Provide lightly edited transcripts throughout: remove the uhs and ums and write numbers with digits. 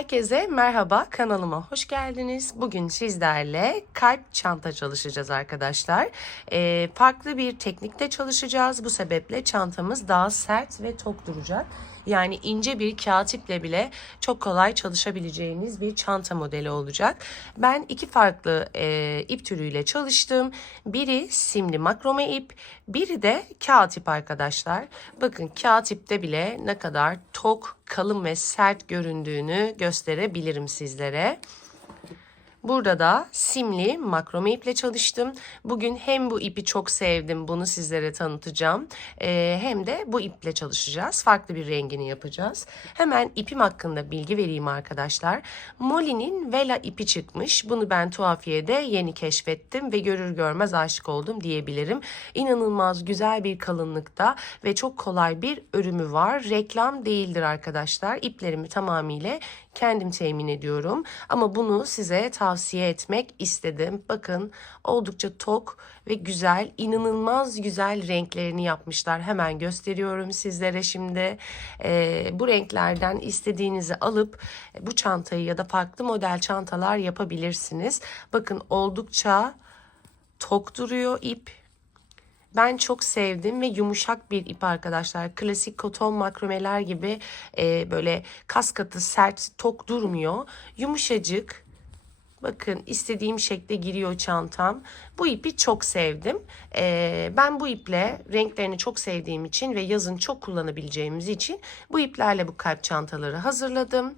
Herkese merhaba, kanalıma hoş geldiniz. Bugün sizlerle kalp çanta çalışacağız arkadaşlar. Farklı bir teknikte çalışacağız. Bu sebeple çantamız daha sert ve tok duracak. Yani ince bir kağıt iple bile çok kolay çalışabileceğiniz bir çanta modeli olacak. Ben iki farklı ip türüyle çalıştım. Biri simli makrome ip, biri de kağıt ip arkadaşlar. Bakın kağıt ipte bile ne kadar tok, kalın ve sert göründüğünü gösterebilirim sizlere. Burada da simli makrome iple çalıştım. Bugün hem bu ipi çok sevdim, bunu sizlere tanıtacağım. Hem de bu iple çalışacağız. Farklı bir rengini yapacağız. Hemen ipim hakkında bilgi vereyim arkadaşlar. Molly'nin Vela ipi çıkmış. Bunu ben tuhafiyede yeni keşfettim ve görür görmez aşık oldum diyebilirim. İnanılmaz güzel bir kalınlıkta ve çok kolay bir örümü var. Reklam değildir arkadaşlar. İplerimi tamamıyla kendim temin ediyorum. Ama bunu size tavsiye etmek istedim. Bakın oldukça tok ve güzel, inanılmaz güzel renklerini yapmışlar. Hemen gösteriyorum sizlere şimdi. Bu renklerden istediğinizi alıp bu çantayı ya da farklı model çantalar yapabilirsiniz. Bakın oldukça tok duruyor ip. Ben çok sevdim ve yumuşak bir ip arkadaşlar. Klasik koton makromeler gibi böyle kas katı, sert, tok durmuyor. Yumuşacık. Bakın istediğim şekle giriyor çantam. Bu ipi çok sevdim. Ben bu iple renklerini çok sevdiğim için ve yazın çok kullanabileceğimiz için bu iplerle bu kalp çantaları hazırladım.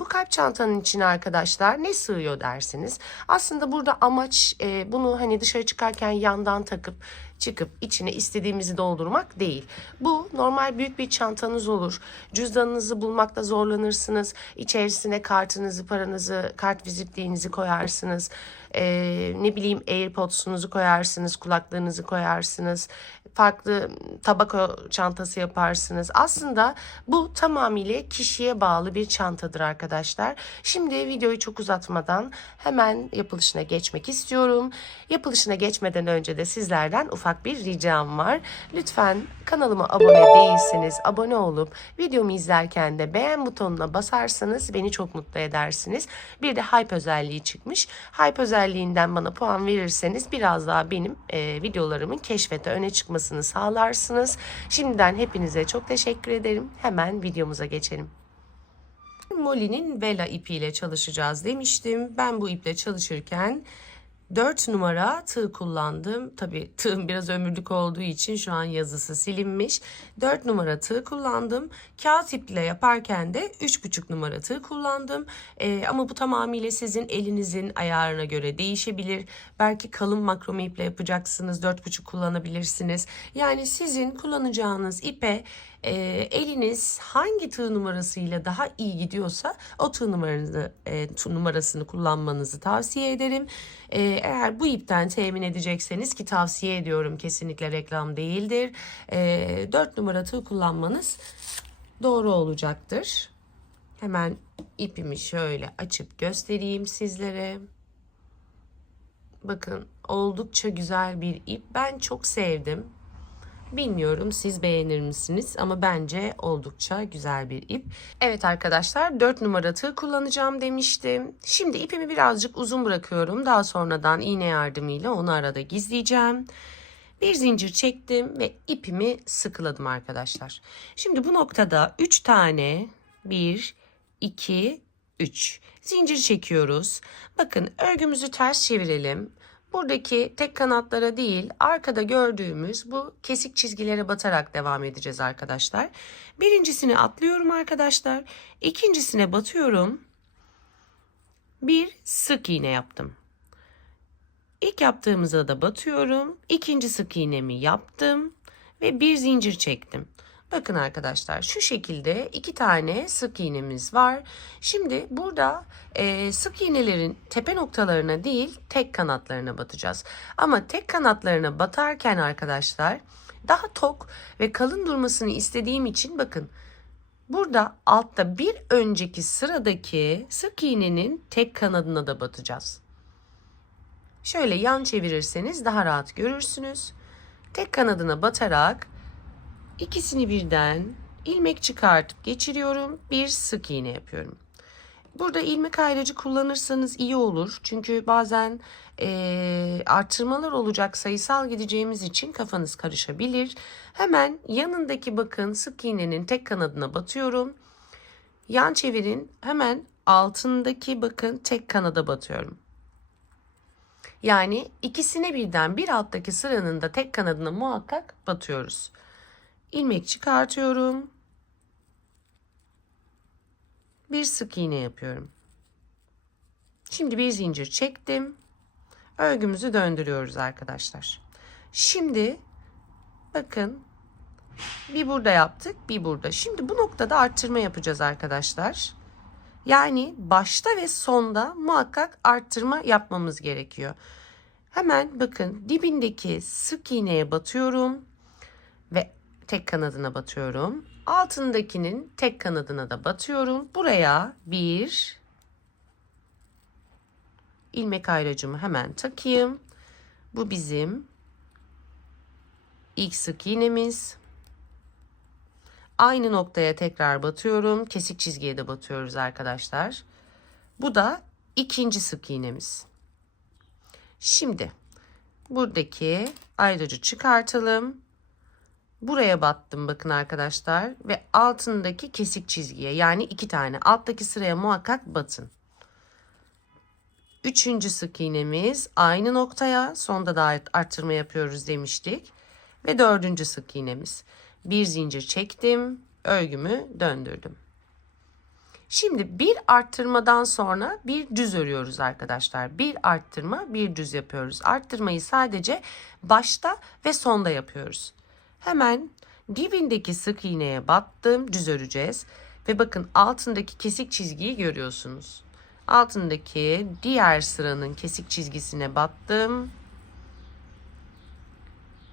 Bu kalp çantanın içine arkadaşlar ne sığıyor dersiniz? Aslında burada amaç bunu hani dışarı çıkarken yandan takıp çıkıp içine istediğimizi doldurmak değil. Bu normal büyük bir çantanız olur. Cüzdanınızı bulmakta zorlanırsınız. İçerisine kartınızı, paranızı, kart vizitliğinizi koyarsınız. Ne bileyim AirPods'unuzu koyarsınız, kulaklığınızı koyarsınız. Farklı tabako çantası yaparsınız. Aslında bu tamamıyla kişiye bağlı bir çantadır arkadaşlar. Şimdi videoyu çok uzatmadan hemen yapılışına geçmek istiyorum. Yapılışına geçmeden önce de sizlerden ufak bir ricam var. Lütfen kanalıma abone değilseniz abone olup videomu izlerken de beğen butonuna basarsanız beni çok mutlu edersiniz. Bir de hype özelliği çıkmış. Hype özelliğinden bana puan verirseniz biraz daha benim videolarımın keşfete öne çıkmasını sağlarsınız. Şimdiden hepinize çok teşekkür ederim. Hemen videomuza geçelim. Molly'nin Vela ipiyle çalışacağız demiştim. Ben bu iple çalışırken 4 numara tığ kullandım. Tabii tığım biraz ömürlük olduğu için şu an yazısı silinmiş. 4 numara tığ kullandım. Kağıt iple yaparken de 3,5 numara tığ kullandım. Ama bu tamamıyla sizin elinizin ayarına göre değişebilir. Belki kalın makrome iple yapacaksınız. 4,5 kullanabilirsiniz. Yani sizin kullanacağınız ipe eliniz hangi tığ numarasıyla daha iyi gidiyorsa o tığ numarasını kullanmanızı tavsiye ederim. Eğer bu ipten temin edecekseniz ki tavsiye ediyorum, kesinlikle reklam değildir. 4 numara tığ kullanmanız doğru olacaktır. Hemen ipimi şöyle açıp göstereyim sizlere. Bakın oldukça güzel bir ip. Ben çok sevdim. Bilmiyorum siz beğenir misiniz ama bence oldukça güzel bir ip. Evet arkadaşlar 4 numara tığ kullanacağım demiştim. Şimdi ipimi birazcık uzun bırakıyorum. Daha sonradan iğne yardımıyla onu arada gizleyeceğim. Bir zincir çektim ve ipimi sıkıladım arkadaşlar. Şimdi bu noktada 3 tane 1, 2, 3 zincir çekiyoruz. Bakın örgümüzü ters çevirelim. Buradaki tek kanatlara değil, arkada gördüğümüz bu kesik çizgilere batarak devam edeceğiz arkadaşlar. Birincisini atlıyorum arkadaşlar. İkincisine batıyorum. Bir sık iğne yaptım. İlk yaptığımıza da batıyorum. İkinci sık iğnemi yaptım ve bir zincir çektim. Bakın arkadaşlar şu şekilde 2 tane sık iğnemiz var. Şimdi burada sık iğnelerin tepe noktalarına değil tek kanatlarına batacağız. Ama tek kanatlarına batarken arkadaşlar daha tok ve kalın durmasını istediğim için bakın burada altta bir önceki sıradaki sık iğnenin tek kanadına da batacağız. Şöyle yan çevirirseniz daha rahat görürsünüz. Tek kanadına batarak İkisini birden ilmek çıkartıp geçiriyorum. Bir sık iğne yapıyorum. Burada ilmek ayracı kullanırsanız iyi olur. Çünkü bazen artırmalar olacak, sayısal gideceğimiz için kafanız karışabilir. Hemen yanındaki bakın sık iğnenin tek kanadına batıyorum. Yan çevirin, hemen altındaki bakın tek kanada batıyorum. Yani ikisine birden bir alttaki sıranın da tek kanadına muhakkak batıyoruz. İlmek çıkartıyorum. Bir sık iğne yapıyorum. Şimdi bir zincir çektim. Örgümüzü döndürüyoruz arkadaşlar. Şimdi bakın bir burada yaptık, bir burada. Şimdi bu noktada arttırma yapacağız arkadaşlar. Yani başta ve sonda muhakkak arttırma yapmamız gerekiyor. Hemen bakın dibindeki sık iğneye batıyorum ve tek kanadına batıyorum. Altındakinin tek kanadına da batıyorum. Buraya bir ilmek ayracımı hemen takayım. Bu bizim ilk sık iğnemiz. Aynı noktaya tekrar batıyorum. Kesik çizgiye de batıyoruz arkadaşlar. Bu da ikinci sık iğnemiz. Şimdi buradaki ayracı çıkartalım. Buraya battım bakın arkadaşlar ve altındaki kesik çizgiye, yani 2 tane alttaki sıraya muhakkak batın. Üçüncü sık iğnemiz aynı noktaya, sonda da arttırma yapıyoruz demiştik. Ve dördüncü sık iğnemiz. Bir zincir çektim, örgümü döndürdüm. Şimdi bir arttırmadan sonra bir düz örüyoruz arkadaşlar. Bir arttırma, bir düz yapıyoruz. Arttırmayı sadece başta ve sonda yapıyoruz. Hemen dibindeki sık iğneye battım, düz öreceğiz. Ve bakın altındaki kesik çizgiyi görüyorsunuz. Altındaki diğer sıranın kesik çizgisine battım.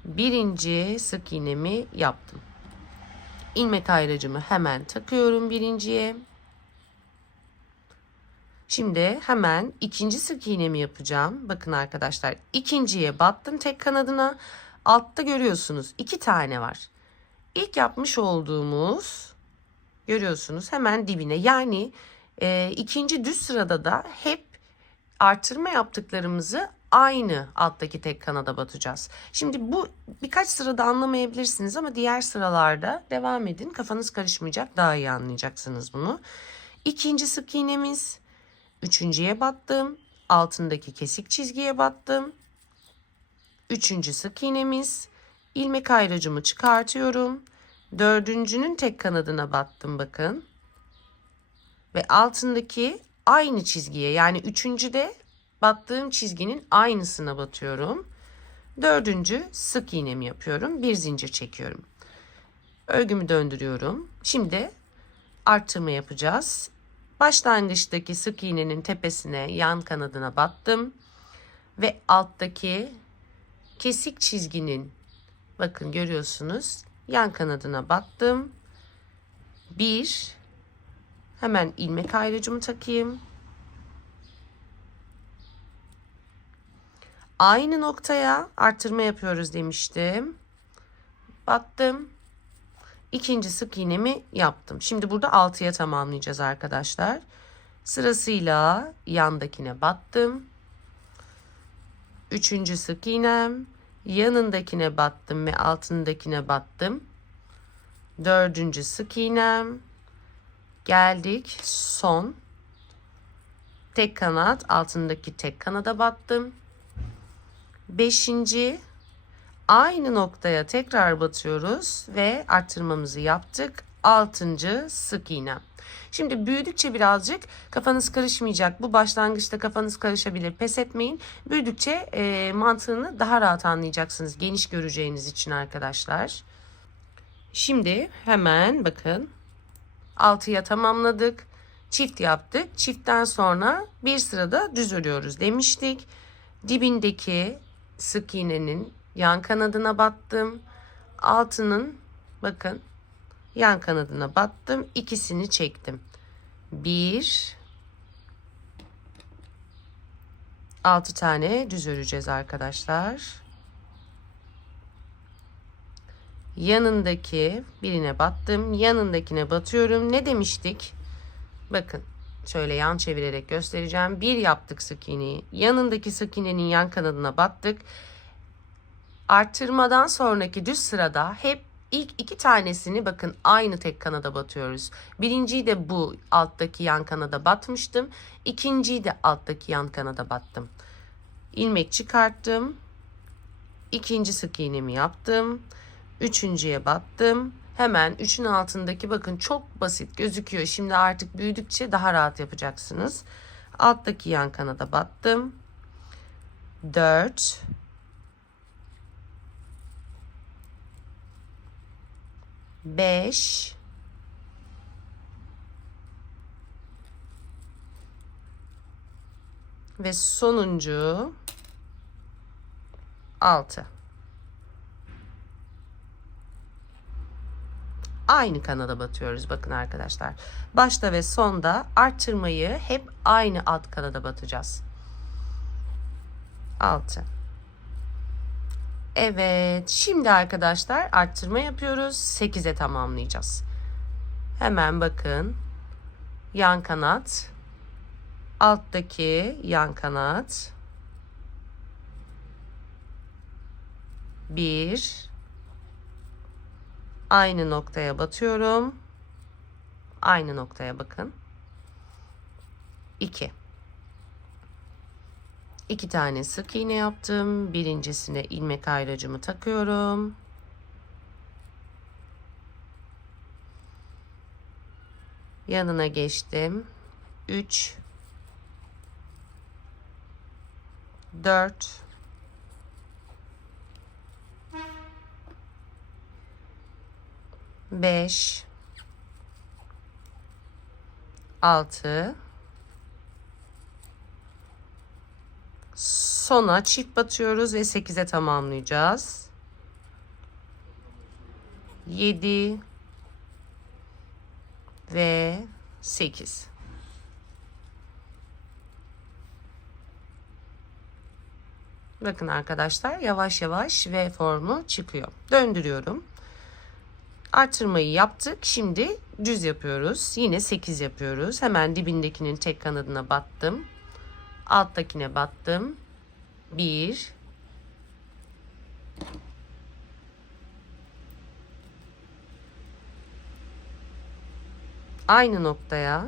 Birinci sık iğnemi yaptım. İlmek ayracımı hemen takıyorum birinciye. Şimdi hemen ikinci sık iğnemi yapacağım. Bakın arkadaşlar, ikinciye battım tek kanadına. Altta görüyorsunuz 2 tane var. İlk yapmış olduğumuz, görüyorsunuz, hemen dibine, yani ikinci düz sırada da hep artırma yaptıklarımızı aynı alttaki tek kanada batacağız. Şimdi bu birkaç sırada anlamayabilirsiniz ama diğer sıralarda devam edin. Kafanız karışmayacak, daha iyi anlayacaksınız bunu. İkinci sık iğnemiz, üçüncüye battım, altındaki kesik çizgiye battım. Üçüncü sık iğnemiz, ilmek ayracımı çıkartıyorum. Dördüncünün tek kanadına battım bakın. Ve altındaki aynı çizgiye, yani üçüncüde battığım çizginin aynısına batıyorum. Dördüncü sık iğnemi yapıyorum. Bir zincir çekiyorum. Örgümü döndürüyorum. Şimdi artırma yapacağız. Başlangıçtaki sık iğnenin tepesine, yan kanadına battım. Ve alttaki kesik çizginin, bakın görüyorsunuz, yan kanadına battım. Hemen ilmek ayracımı takayım. Aynı noktaya artırma yapıyoruz demiştim. Battım. İkinci sık iğnemi yaptım. Şimdi burada 6'ya tamamlayacağız arkadaşlar. Sırasıyla yandakine battım. Üçüncü sık iğnem. Yanındakine battım ve altındakine battım. Dördüncü sık iğnem. Geldik son. Tek kanat, altındaki tek kanada battım. Beşinci, aynı noktaya tekrar batıyoruz ve arttırmamızı yaptık. Altıncı sık iğne. Şimdi büyüdükçe birazcık kafanız karışmayacak. Bu başlangıçta kafanız karışabilir. Pes etmeyin. Büyüdükçe mantığını daha rahat anlayacaksınız. Geniş göreceğiniz için arkadaşlar. Şimdi hemen bakın. 6'ya tamamladık. Çift yaptık. Çiftten sonra bir sırada düz örüyoruz demiştik. Dibindeki sık iğnenin yan kanadına battım. Altının bakın yan kanadına battım. İkisini çektim. 6 tane düz öreceğiz arkadaşlar. Yanındaki birine battım. Yanındakine batıyorum. Ne demiştik? Bakın Şöyle yan çevirerek göstereceğim. Bir yaptık sık iğneyi. Yanındaki sık iğnenin yan kanadına battık. Arttırmadan sonraki düz sırada hep ilk 2 tanesini bakın aynı tek kanada batıyoruz. Birinciyi de bu alttaki yan kanada batmıştım. İkinciyi de alttaki yan kanada battım. İlmek çıkarttım. İkinci sık iğnemi yaptım. Üçüncüye battım. Hemen üçün altındaki bakın çok basit gözüküyor. Şimdi artık büyüdükçe daha rahat yapacaksınız. Alttaki yan kanada battım. 4 5 ve sonuncu 6. Aynı kanada batıyoruz bakın arkadaşlar. Başta ve sonda arttırmayı hep aynı alt kanada batacağız. 6. Evet, şimdi arkadaşlar arttırma yapıyoruz. 8'e tamamlayacağız. Hemen bakın. Yan kanat, alttaki yan kanat. 1. Aynı noktaya batıyorum. Aynı noktaya bakın. 2. 2 tane sık iğne yaptım. Birincisine ilmek ayracımı takıyorum. Yanına geçtim. 3 4 5 6 sona çift batıyoruz ve 8'e tamamlayacağız. 7 ve 8. Bakın arkadaşlar yavaş yavaş V formu çıkıyor. Döndürüyorum. Artırmayı yaptık. Şimdi düz yapıyoruz. Yine 8 yapıyoruz. Hemen dibindekinin tek kanadına battım. Alttakine battım. 1 aynı noktaya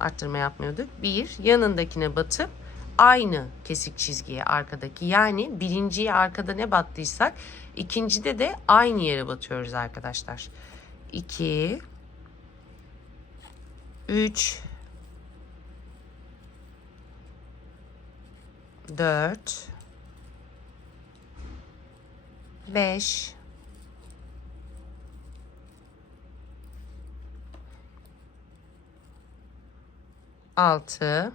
arttırma yapmıyorduk. 1 yanındakine batıp aynı kesik çizgiye arkadaki, yani birinciye arkada ne battıysak ikincide de aynı yere batıyoruz arkadaşlar. 2 3 4 5 6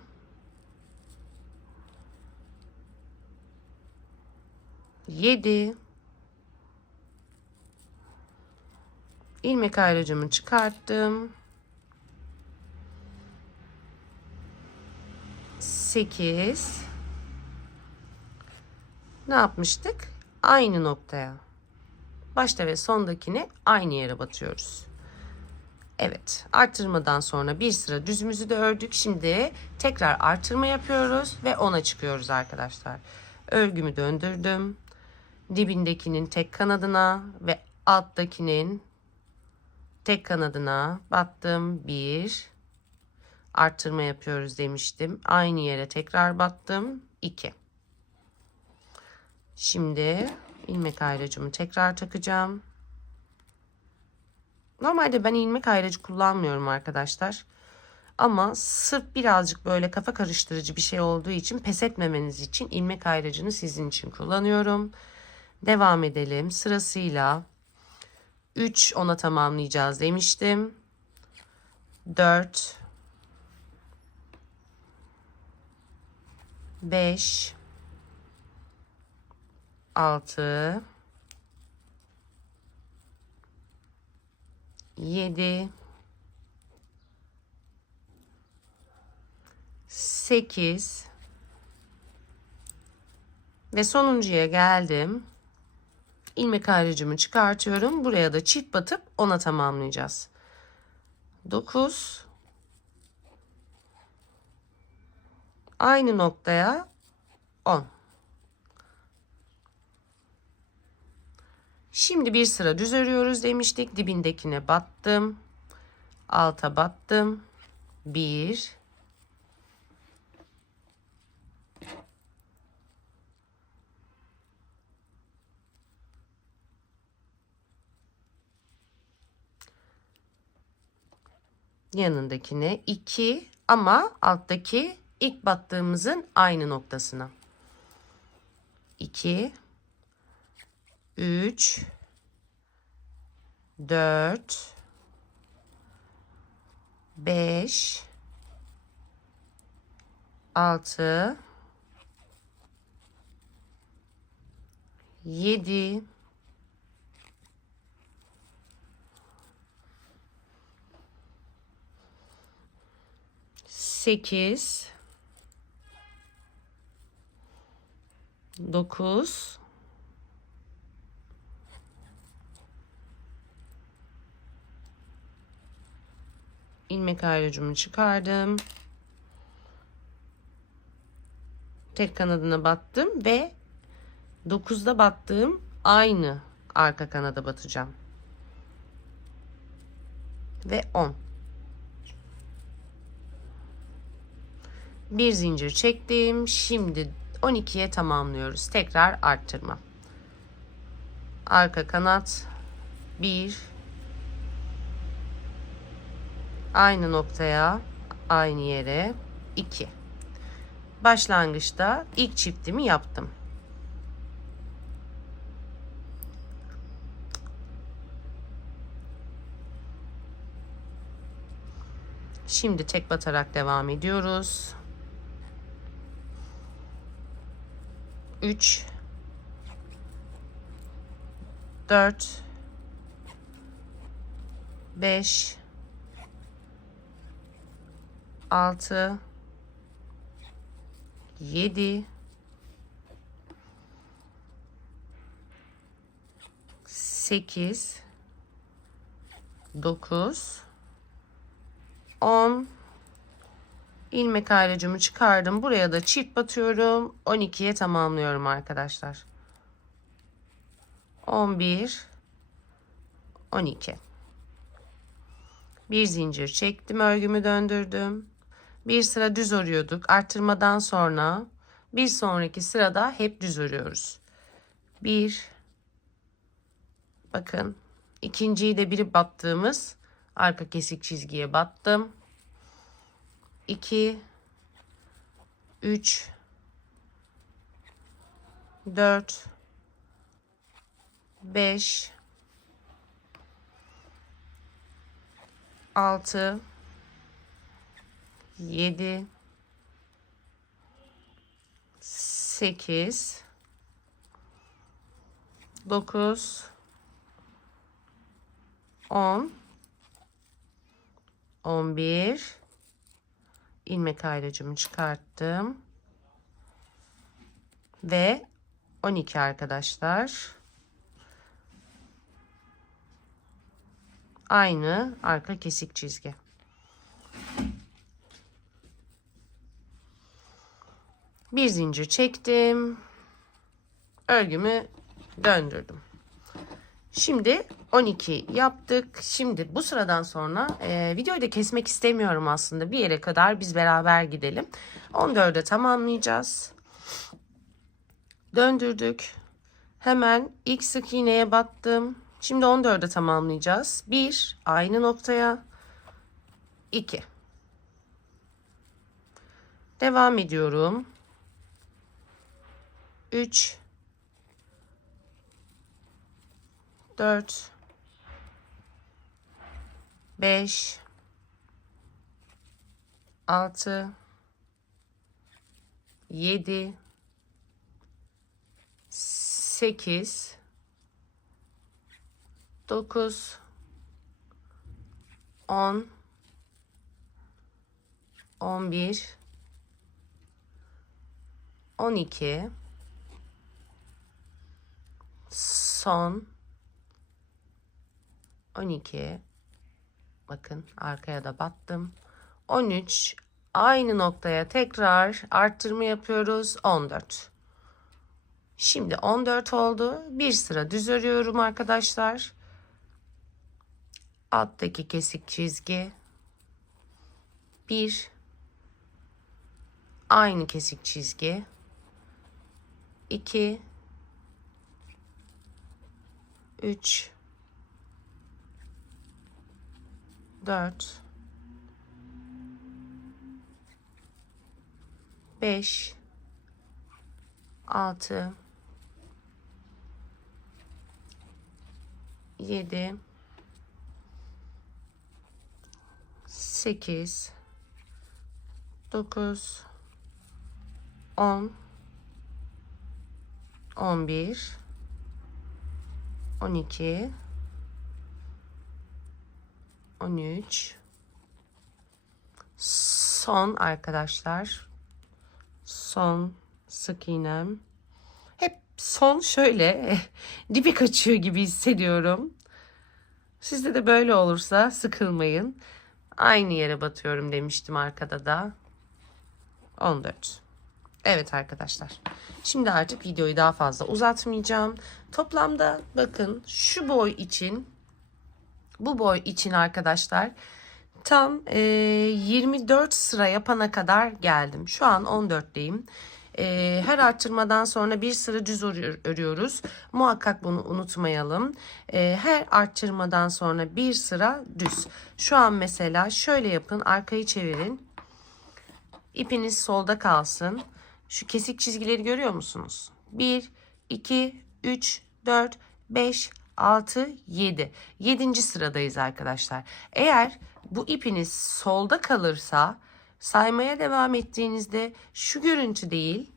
7 ilmek ayracımı çıkarttım. 8 ne yapmıştık? Aynı noktaya. Başta ve sondakine aynı yere batıyoruz. Evet, arttırmadan sonra bir sıra düzümüzü de ördük. Şimdi tekrar arttırma yapıyoruz ve ona çıkıyoruz arkadaşlar. Örgümü döndürdüm. Dibindekinin tek kanadına ve alttakinin tek kanadına battım. 1 arttırma yapıyoruz demiştim. Aynı yere tekrar battım. 2. Şimdi ilmek ayracımı tekrar takacağım. Normalde ben ilmek ayracı kullanmıyorum arkadaşlar. Ama sırf birazcık böyle kafa karıştırıcı bir şey olduğu için, pes etmemeniz için ilmek ayracını sizin için kullanıyorum. Devam edelim sırasıyla. 3 ona tamamlayacağız demiştim. 4 5 6 7 8 ve sonuncuya geldim. İlmek ayracımı çıkartıyorum. Buraya da çift batıp ona tamamlayacağız. 9 Aynı noktaya 10. Şimdi bir sıra düz örüyoruz demiştik. Dibindekine battım. Alta battım. 1, yanındakine 2 ama alttaki ilk battığımızın aynı noktasına. 2, 3, 4, 5, 6, 7, 8, 9, 10 ayrıcımı çıkardım. Tek kanadına battım ve 9'da battığım aynı arka kanada batacağım. Ve 10. Bir zincir çektim. Şimdi 12'ye tamamlıyoruz. Tekrar arttırma. Arka kanat 1, aynı noktaya, aynı yere 2. Başlangıçta ilk çiftimi yaptım. Şimdi tek batarak devam ediyoruz. 3, 4, 5, 6, 7, 8, 9, 10. İlmek ayracımı çıkardım. Buraya da çift batıyorum. 12'ye tamamlıyorum arkadaşlar. 11, 12. Bir zincir çektim, örgümü döndürdüm. Bir sıra düz örüyorduk. Artırmadan sonra bir sonraki sırada hep düz örüyoruz. 1, bakın ikinciyi de biri battığımız arka kesik çizgiye battım. 2, 3, 4, 5, 6, 7, 8, 9, 10, 11. İlmek ayracımı çıkarttım. Ve 12 arkadaşlar. Aynı arka kesik çizgi. Bir zincir çektim. Örgümü döndürdüm. Şimdi 12 yaptık. Şimdi bu sıradan sonra videoyu da kesmek istemiyorum aslında. Bir yere kadar biz beraber gidelim. 14'e tamamlayacağız. Döndürdük. Hemen ilk sık iğneye battım. Şimdi 14'e tamamlayacağız. 1, aynı noktaya. 2. Devam ediyorum. 3, 4, 5, 6, 7, 8, 9, 10, 11, 12, son 12. Bakın arkaya da battım. 13, Aynı noktaya tekrar arttırma yapıyoruz. 14. Şimdi 14 oldu. Bir sıra düz örüyorum arkadaşlar. Alttaki kesik çizgi. Bir. Aynı kesik çizgi. 2. 3. 4. 5. 6. 7. 8. 9. 10. 11. 12. 13. Son arkadaşlar. Son sık iğnem. Hep son şöyle dibi kaçıyor gibi hissediyorum. Sizde de böyle olursa sıkılmayın. Aynı yere batıyorum demiştim arkada da. 14. Evet arkadaşlar. Şimdi artık videoyu daha fazla uzatmayacağım. Toplamda bakın şu boy için, bu boy için arkadaşlar tam 24 sıra yapana kadar geldim. Şu an 14'teyim. Her arttırmadan sonra bir sıra düz örüyoruz. Muhakkak bunu unutmayalım. Her arttırmadan sonra bir sıra düz. Şu an mesela şöyle yapın. Arkayı çevirin. İpiniz solda kalsın. Şu kesik çizgileri görüyor musunuz? 1, 2, 3, 4, 5, 6, 7. 7. sıradayız arkadaşlar. Eğer bu ipiniz solda kalırsa saymaya devam ettiğinizde şu görüntü değil,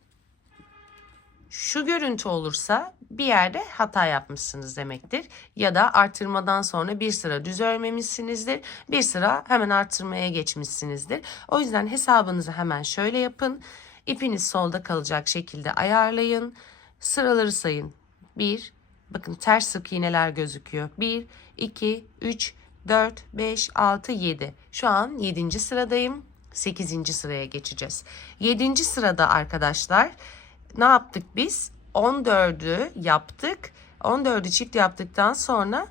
şu görüntü olursa bir yerde hata yapmışsınız demektir. Ya da artırmadan sonra bir sıra düz örmemişsinizdir. Bir sıra hemen artırmaya geçmişsinizdir. O yüzden hesabınızı hemen şöyle yapın. İpiniz solda kalacak şekilde ayarlayın. Sıraları sayın. 1, bakın ters sık iğneler gözüküyor. 1, 2, 3, 4, 5, 6, 7. Şu an 7. sıradayım. 8. sıraya geçeceğiz. 7. sırada arkadaşlar ne yaptık biz? 14'ü yaptık. 14'ü çift yaptıktan sonra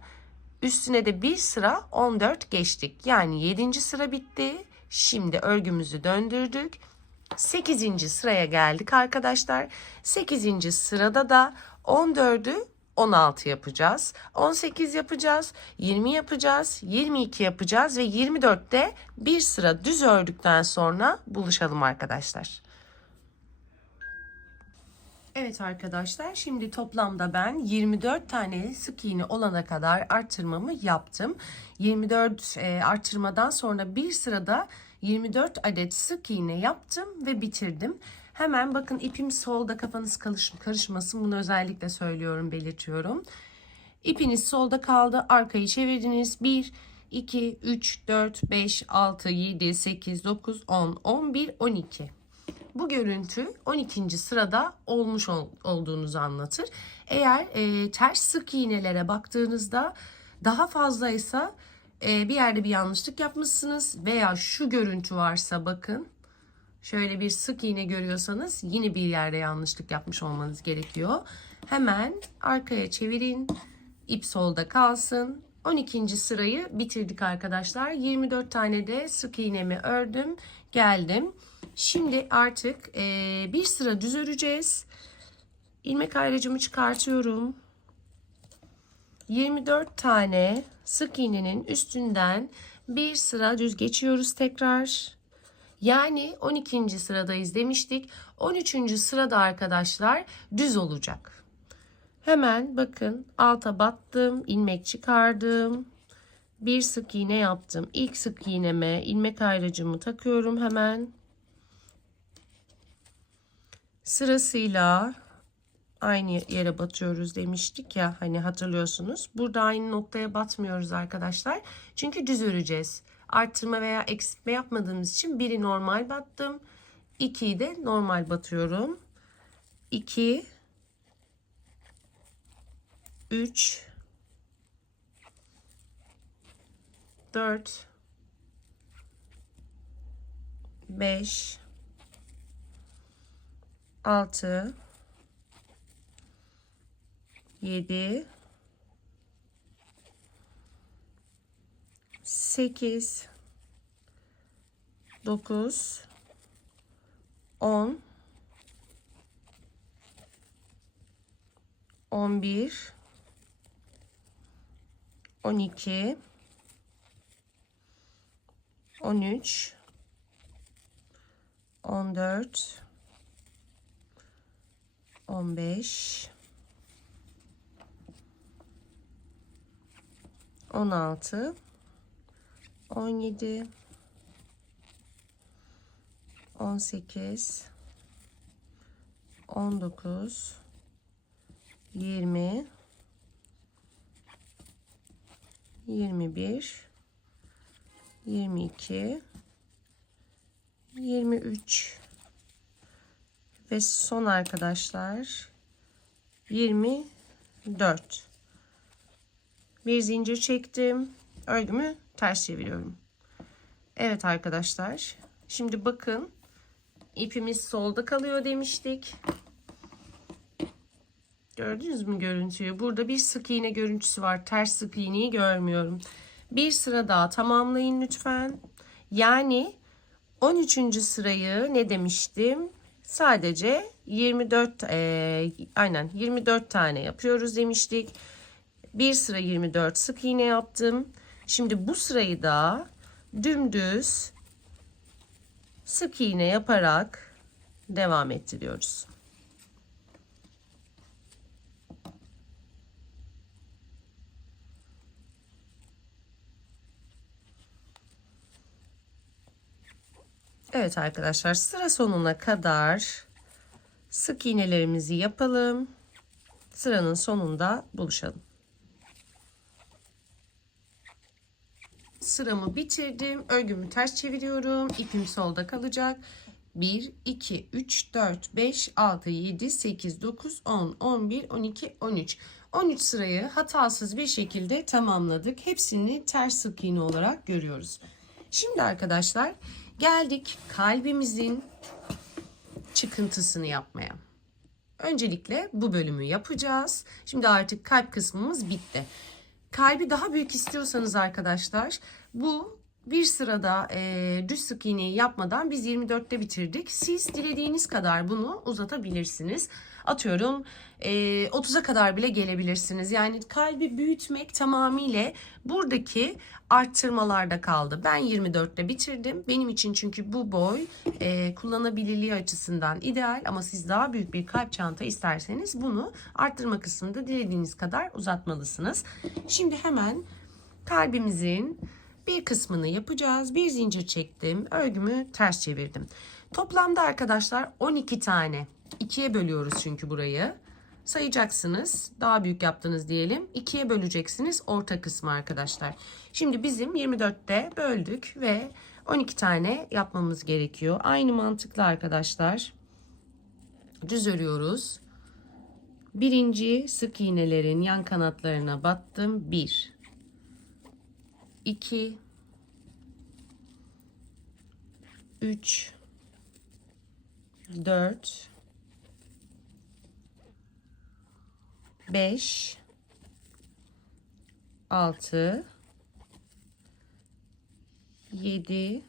üstüne de bir sıra 14 geçtik. Yani 7. sıra bitti. Şimdi örgümüzü döndürdük. 8. sıraya geldik arkadaşlar. 8. sırada da 14'ü 16 yapacağız. 18 yapacağız. 20 yapacağız. 22 yapacağız ve 24'te bir sıra düz ördükten sonra buluşalım arkadaşlar. Evet arkadaşlar, şimdi toplamda ben 24 tane sık iğne olana kadar artırmamı yaptım. 24 artırmadan sonra bir sırada 24 adet sık iğne yaptım ve bitirdim. Hemen bakın, ipim solda, kafanız karışmasın, bunu özellikle söylüyorum, belirtiyorum. İpiniz solda kaldı, arkayı çevirdiniz. 1, 2, 3, 4, 5, 6, 7, 8, 9, 10, 11, 12. Bu görüntü 12. sırada olmuş olduğunuzu anlatır. Eğer ters sık iğnelere baktığınızda daha fazlaysa bir yerde bir yanlışlık yapmışsınız veya şu görüntü varsa, bakın şöyle bir sık iğne görüyorsanız yine bir yerde yanlışlık yapmış olmanız gerekiyor. Hemen arkaya çevirin. İp solda kalsın. 12. sırayı bitirdik arkadaşlar. 24 tane de sık iğnemi ördüm. Geldim. Şimdi artık bir sıra düz öreceğiz. İlmek ayracımı çıkartıyorum. 24 tane sık iğnenin üstünden bir sıra düz geçiyoruz tekrar. Yani 12. sıradayız demiştik. 13. sırada arkadaşlar düz olacak. Hemen bakın, alta battım, ilmek çıkardım. Bir sık iğne yaptım. İlk sık iğneme ilmek ayracımı takıyorum hemen. Sırasıyla aynı yere batıyoruz demiştik ya, hani hatırlıyorsunuz. Burada aynı noktaya batmıyoruz arkadaşlar. Çünkü düz öreceğiz. Arttırma veya eksiltme yapmadığımız için biri normal battım. 2'yi de normal batıyorum. 2, 3, 4, 5, 6, 7, 8, 9, 10, 11, 12, 13, 14, 15, 16, 17, 18, 19, 20, 21, 22, 23 ve son arkadaşlar 24. Bir zincir çektim. Örgümü ters çeviriyorum. Evet arkadaşlar. Şimdi bakın. İpimiz solda kalıyor demiştik. Gördünüz mü görüntüyü? Burada bir sık iğne görüntüsü var. Ters sık iğneyi görmüyorum. Bir sıra daha tamamlayın lütfen. Yani 13. sırayı ne demiştim? Sadece 24 aynen 24 tane yapıyoruz demiştik. Bir sıra 24 sık iğne yaptım. Şimdi bu sırayı da dümdüz sık iğne yaparak devam ettiriyoruz. Evet arkadaşlar, sıra sonuna kadar sık iğnelerimizi yapalım. Sıranın sonunda buluşalım. Sıramı bitirdim. Örgümü ters çeviriyorum. İpim solda kalacak. 1, 2, 3, 4, 5, 6, 7, 8, 9, 10, 11, 12, 13. 13 sırayı hatasız bir şekilde tamamladık. Hepsini ters sık iğne olarak görüyoruz. Şimdi arkadaşlar geldik kalbimizin çıkıntısını yapmaya. Öncelikle bu bölümü yapacağız. Şimdi artık kalp kısmımız bitti. Kalbi daha büyük istiyorsanız arkadaşlar bu bir sırada düz sık iğneyi yapmadan biz 24'te bitirdik. Siz dilediğiniz kadar bunu uzatabilirsiniz. Atıyorum 30'a kadar bile gelebilirsiniz. Yani kalbi büyütmek tamamıyla buradaki arttırmalarda kaldı. Ben 24'te bitirdim. Benim için çünkü bu boy kullanabilirliği açısından ideal. Ama siz daha büyük bir kalp çanta isterseniz bunu arttırma kısmında dilediğiniz kadar uzatmalısınız. Şimdi hemen kalbimizin bir kısmını yapacağız. Bir zincir çektim. Örgümü ters çevirdim. Toplamda arkadaşlar 12 tane. 2'ye bölüyoruz çünkü burayı. Sayacaksınız. Daha büyük yaptınız diyelim. 2'ye böleceksiniz orta kısmı arkadaşlar. Şimdi bizim 24'te böldük ve 12 tane yapmamız gerekiyor. Aynı mantıkla arkadaşlar. Düz örüyoruz. Birinci sık iğnelerin yan kanatlarına battım. 1, 2, 3, 4, 5, 6, 7,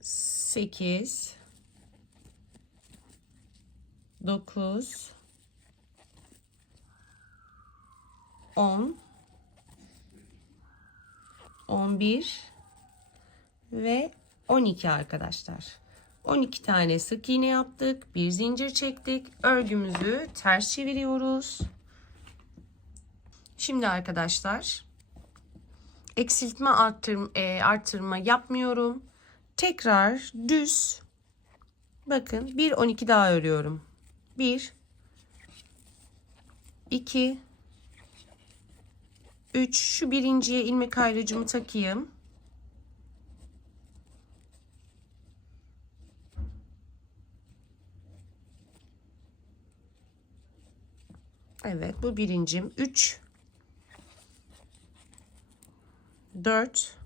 8, 9, 10, 11 ve 12 arkadaşlar. 12 tane sık iğne yaptık. Bir zincir çektik. Örgümüzü ters çeviriyoruz. Şimdi arkadaşlar eksiltme arttırma yapmıyorum. Tekrar düz bakın bir 12 daha örüyorum. 1, 2, 3, şu birinciye ilmek ayrıcımı takayım. Evet, bu birincim. 3, 4,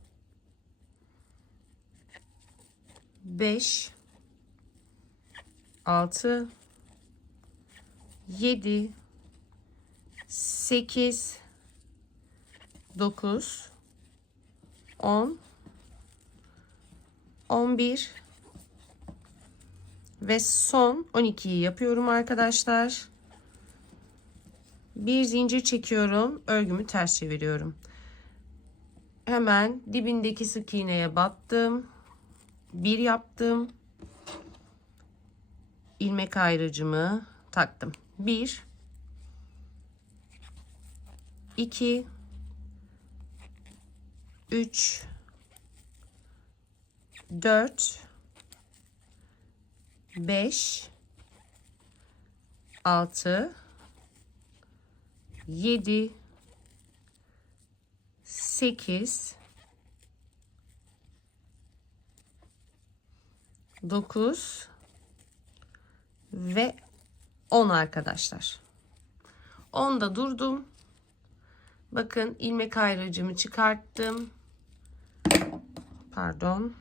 5, 6, 7, 8, 9, 10, 11 ve son 12'yi yapıyorum arkadaşlar. Bir zincir çekiyorum, örgümü ters çeviriyorum. Hemen dibindeki sık iğneye battım. Bir yaptım. İlmek ayrıcımı taktım. 1, 2, 3, 4, 5, 6, 7, 8, 9 ve 10 arkadaşlar. 10'da durdum. Bakın ilmek ayrıcımı çıkarttım. Pardon.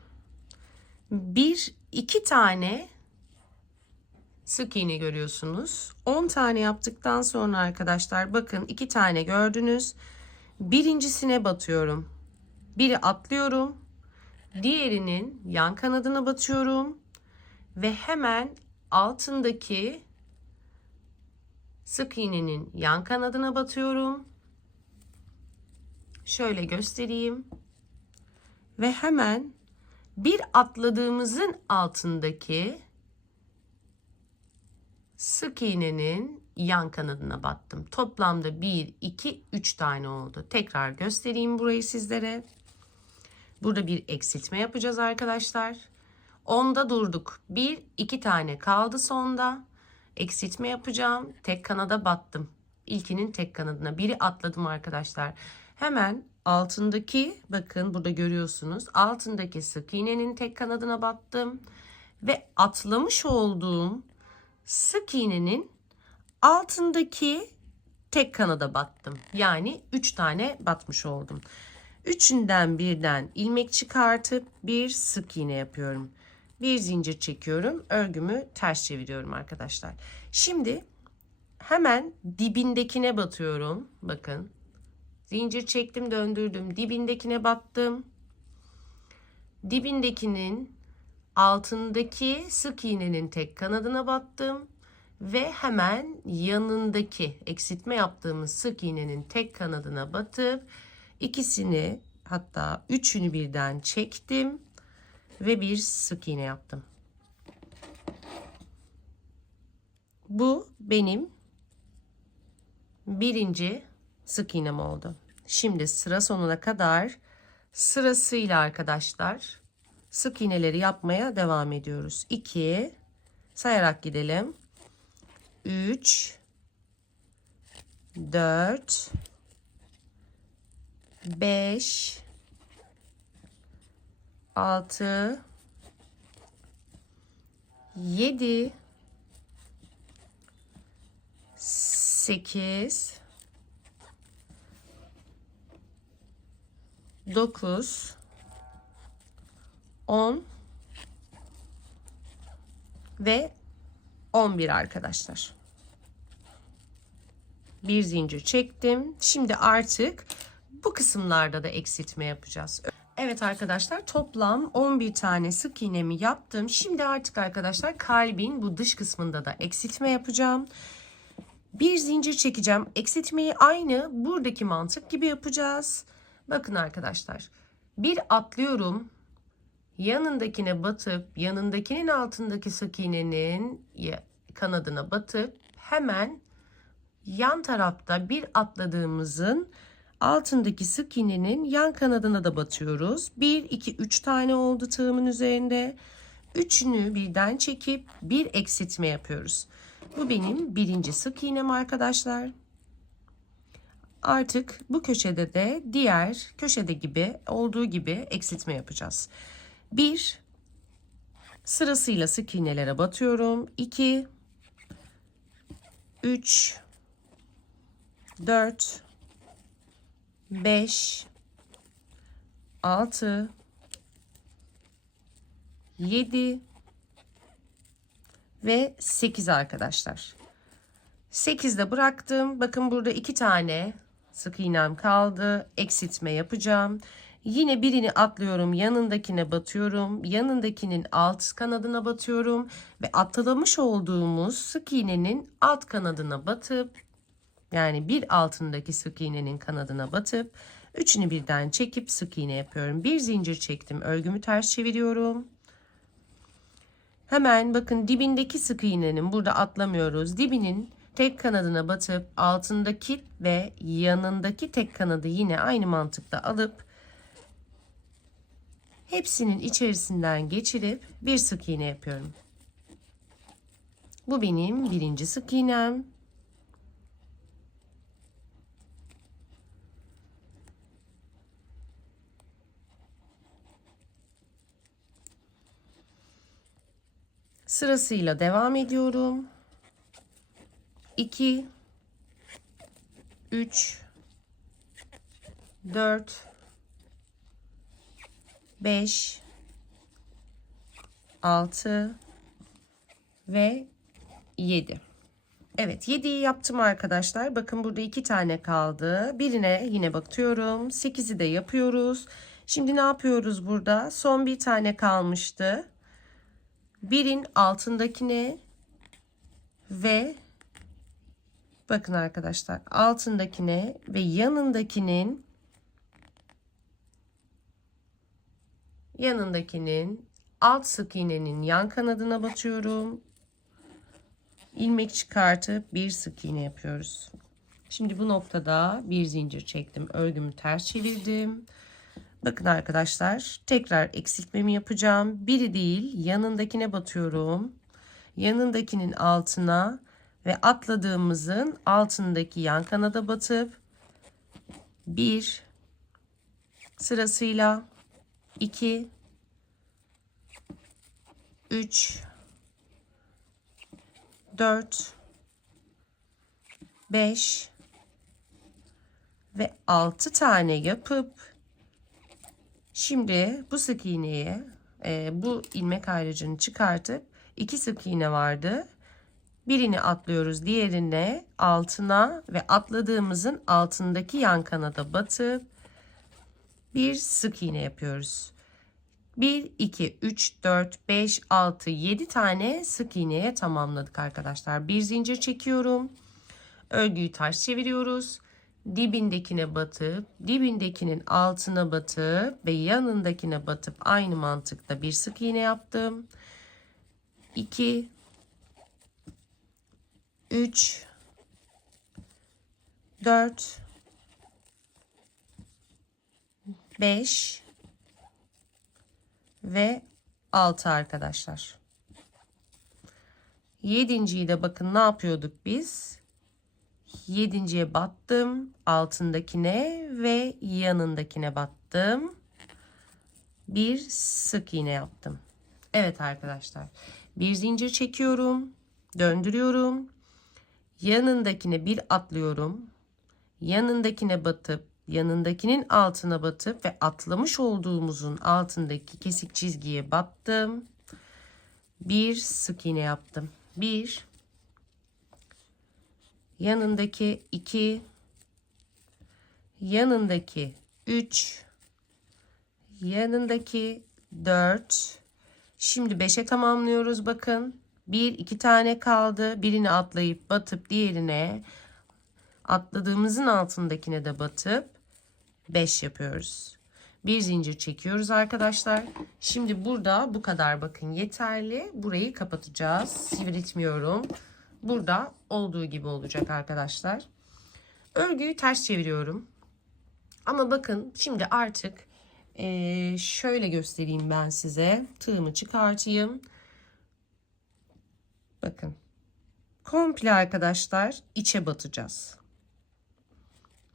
2 tane sık iğne görüyorsunuz. 10 tane yaptıktan sonra arkadaşlar bakın 2 tane gördünüz. Birincisine batıyorum. Biri atlıyorum. Diğerinin yan kanadına batıyorum. Ve hemen altındaki sık iğnenin yan kanadına batıyorum. Şöyle göstereyim. Ve hemen bir atladığımızın altındaki sık iğnenin yan kanadına battım. Toplamda 1, 2, 3 tane oldu. Tekrar göstereyim burayı sizlere. Burada bir eksiltme yapacağız arkadaşlar. 10'da durduk. 1, 2 tane kaldı sonda. Eksiltme yapacağım. Tek kanada battım. İlkinin tek kanadına. Biri atladım arkadaşlar. Hemen altındaki bakın burada görüyorsunuz. Altındaki sık iğnenin tek kanadına battım. Ve atlamış olduğum sık iğnenin altındaki tek kanada battım. Yani 3 tane batmış oldum. Üçünden birden ilmek çıkartıp bir sık iğne yapıyorum. Bir zincir çekiyorum. Örgümü ters çeviriyorum arkadaşlar. Şimdi hemen dibindekine batıyorum. Bakın. Zincir çektim, döndürdüm. Dibindekine battım. Dibindekinin altındaki sık iğnenin tek kanadına battım. Ve hemen yanındaki eksiltme yaptığımız sık iğnenin tek kanadına batıp ikisini hatta üçünü birden çektim ve bir sık iğne yaptım. Bu benim birinci sık iğnem oldu. Şimdi sıra sonuna kadar sırasıyla arkadaşlar sık iğneleri yapmaya devam ediyoruz. 2 sayarak gidelim. 3, 4, 5, 6, 7, 8, 9, 10 ve 11 arkadaşlar. Bir zincir çektim. Şimdi artık bu kısımlarda da eksiltme yapacağız. Evet arkadaşlar, toplam 11 tane sık iğnemi yaptım. Şimdi artık arkadaşlar kalbin bu dış kısmında da eksiltme yapacağım. Bir zincir çekeceğim. Eksiltmeyi aynı buradaki mantık gibi yapacağız. Bakın arkadaşlar, bir atlıyorum. Yanındakine batıp yanındakinin altındaki sık iğnenin kanadına batıp hemen yan tarafta bir atladığımızın altındaki sık iğnenin yan kanadına da batıyoruz. 1, 2, 3 tane oldu tığımın üzerinde. Üçünü birden çekip bir eksiltme yapıyoruz. Bu benim birinci sık iğnem arkadaşlar. Artık bu köşede de diğer köşede gibi olduğu gibi eksiltme yapacağız. 1, sırasıyla sık iğnelere batıyorum. 2, 3, 4, 5, 6, 7 ve 8 arkadaşlar. 8'de bıraktım. Bakın burada 2 tane sık iğnem kaldı. Eksiltme yapacağım. Yine birini atlıyorum. Yanındakine batıyorum. Yanındakinin alt kanadına batıyorum. Ve atlamış olduğumuz sık iğnenin alt kanadına batıp, yani bir altındaki sık iğnenin kanadına batıp üçünü birden çekip sık iğne yapıyorum. Bir zincir çektim. Örgümü ters çeviriyorum. Hemen bakın dibindeki sık iğnenin, burada atlamıyoruz, dibinin tek kanadına batıp altındaki ve yanındaki tek kanadı yine aynı mantıkla alıp hepsinin içerisinden geçirip bir sık iğne yapıyorum. Bu benim birinci sık iğnem. Sırasıyla devam ediyorum. 2 3 4 5 6 ve 7. Evet, 7'yi yaptım arkadaşlar. Bakın burada 2 tane kaldı. Birine yine batıyorum. 8'i de yapıyoruz. Şimdi ne yapıyoruz burada? Son bir tane kalmıştı. Birin altındakine ve bakın arkadaşlar, altındakine ve yanındakinin alt sık iğnenin yan kanadına batıyorum. İlmek çıkartıp bir sık iğne yapıyoruz. Şimdi bu noktada bir zincir çektim. Örgümü ters çevirdim. Bakın arkadaşlar, tekrar eksiltmemi yapacağım. Biri değil, yanındakine batıyorum. Yanındakinin altına ve atladığımızın altındaki yan kanada batıp bir, sırasıyla 2 3 4 5 ve 6 tane yapıp şimdi bu sık iğneye bu ilmek ayracını çıkartıp 2 sık iğne vardı. Birini atlıyoruz, diğerine altına ve atladığımızın altındaki yan kanada batıp bir sık iğne yapıyoruz. 1 2 3 4 5 6 7 tane sık iğneye tamamladık arkadaşlar. Bir zincir çekiyorum. Örgüyü ters çeviriyoruz. Dibindekine batıp dibindekinin altına batıp ve yanındakine batıp aynı mantıkla bir sık iğne yaptım. 2 3 4 5 ve 6 arkadaşlar. 7.'yi de bakın ne yapıyorduk biz? 7.'ye battım, altındakine ve yanındakine battım. Bir sık iğne yaptım. Evet arkadaşlar. Bir zincir çekiyorum, döndürüyorum. Yanındakine bir atlıyorum. Yanındakine batıp yanındakinin altına batıp ve atlamış olduğumuzun altındaki kesik çizgiye battım. Bir sık iğne yaptım. 1, yanındaki 2, yanındaki 3, yanındaki 4. Şimdi 5'e tamamlıyoruz bakın. 1 2 tane kaldı. Birini atlayıp batıp diğerine atladığımızın altındakine de batıp 5 yapıyoruz. Bir zincir çekiyoruz arkadaşlar. Şimdi burada bu kadar, bakın yeterli. Burayı kapatacağız. Sivriltmiyorum. Burada olduğu gibi olacak arkadaşlar. Örgüyü ters çeviriyorum. Ama bakın şimdi artık şöyle göstereyim ben size. Tığımı çıkartayım. Bakın. Komple arkadaşlar içe batacağız.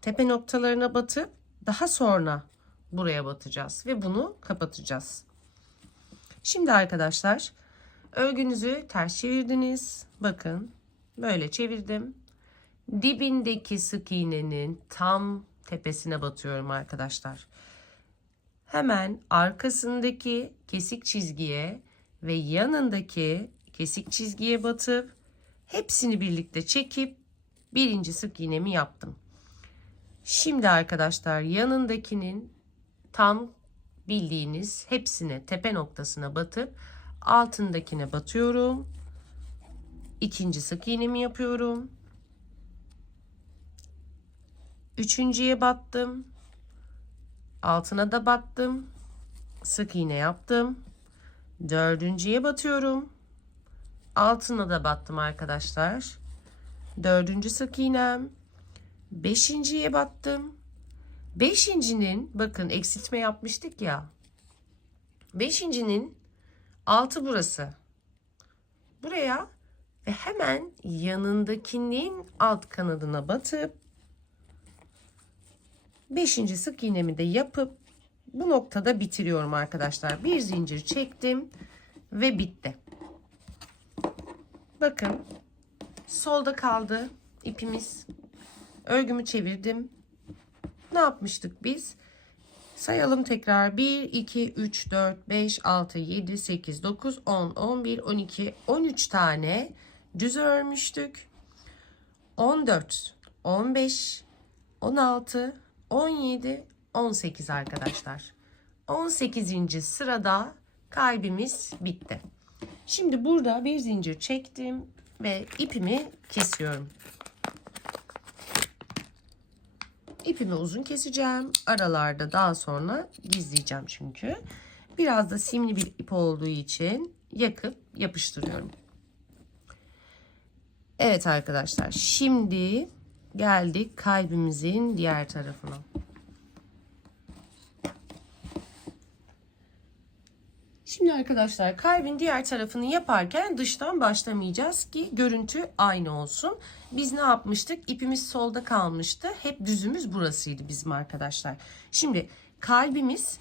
Tepe noktalarına batıp daha sonra buraya batacağız ve bunu kapatacağız. Şimdi arkadaşlar örgünüzü ters çevirdiniz. Bakın böyle çevirdim. Dibindeki sık iğnenin tam tepesine batıyorum arkadaşlar. Hemen arkasındaki kesik çizgiye ve yanındaki kesik çizgiye batıp hepsini birlikte çekip birinci sık iğnemi yaptım. Şimdi arkadaşlar yanındakinin tam bildiğiniz hepsine tepe noktasına batıp altındakine batıyorum. İkinci sık iğnemi yapıyorum. Üçüncüye battım. Altına da battım. Sık iğne yaptım. Dördüncüye batıyorum. Altına da battım arkadaşlar. Dördüncü sık iğnem. Beşinciye battım. Beşincinin bakın eksiltme yapmıştık ya. Beşincinin altı burası. Buraya ve hemen yanındakinin alt kanadına batıp beşinci sık iğnemi de yapıp bu noktada bitiriyorum arkadaşlar. Bir zincir çektim ve bitti. Bakın solda kaldı ipimiz. Örgümü çevirdim. Ne yapmıştık biz? Sayalım tekrar. 1, 2, 3, 4, 5, 6, 7, 8, 9, 10, 11, 12, 13 tane düz örmüştük. 14, 15, 16, 17, 18 arkadaşlar. 18. sırada kalbimiz bitti. Şimdi burada bir zincir çektim ve ipimi kesiyorum. İpimi uzun keseceğim. Aralarda daha sonra gizleyeceğim çünkü. Biraz da simli bir ip olduğu için yakıp yapıştırıyorum. Evet arkadaşlar, şimdi geldik kalbimizin diğer tarafına. Şimdi arkadaşlar kalbin diğer tarafını yaparken dıştan başlamayacağız ki görüntü aynı olsun. Biz ne yapmıştık? İpimiz solda kalmıştı. Hep düzümüz burasıydı bizim arkadaşlar. Şimdi kalbimiz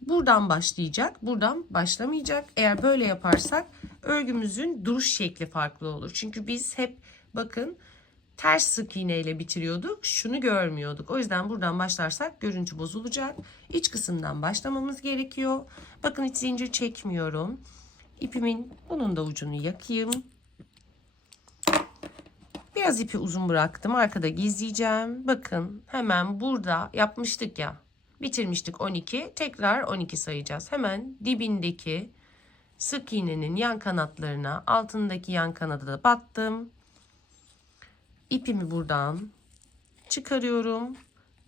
buradan başlayacak. Buradan başlamayacak. Eğer böyle yaparsak örgümüzün duruş şekli farklı olur. Çünkü biz hep bakın ters sık iğne ile bitiriyorduk. Şunu görmüyorduk. O yüzden buradan başlarsak görüntü bozulacak. İç kısımdan başlamamız gerekiyor. Bakın hiç zincir çekmiyorum. İpimin bunun da ucunu yakayım. Biraz ipi uzun bıraktım. Arkada gizleyeceğim. Bakın hemen burada yapmıştık ya. Bitirmiştik 12. Tekrar 12 sayacağız. Hemen dibindeki sık iğnenin yan kanatlarına, altındaki yan kanada da battım. İpimi buradan çıkarıyorum.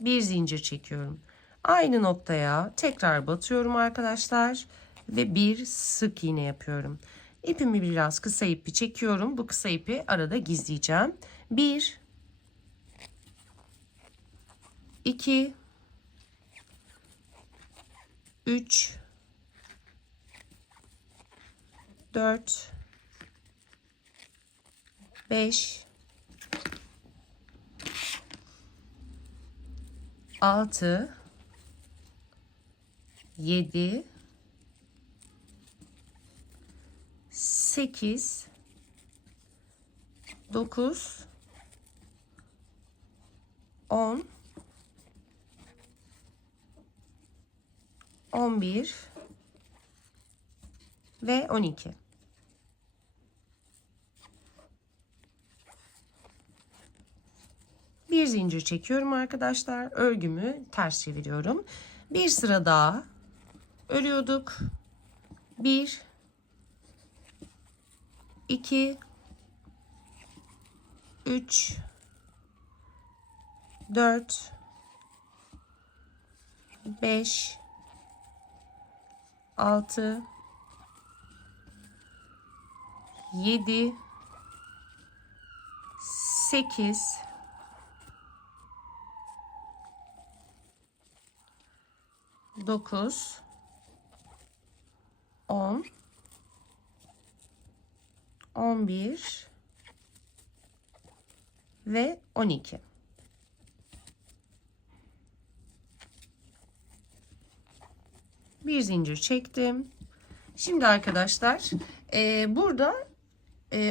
Bir zincir çekiyorum. Aynı noktaya tekrar batıyorum arkadaşlar. Ve bir sık iğne yapıyorum. İpimi biraz kısa ipi çekiyorum. Bu kısa ipi arada gizleyeceğim. 1 2 3 4 5 6 7 8 9 10 11 ve 12. Bir zincir çekiyorum arkadaşlar. Örgümü ters çeviriyorum. Bir sıra daha örüyorduk. 1 2 3 4 5 6 7 8 9 10 11 ve 12. Bir zincir çektim. Şimdi arkadaşlar burada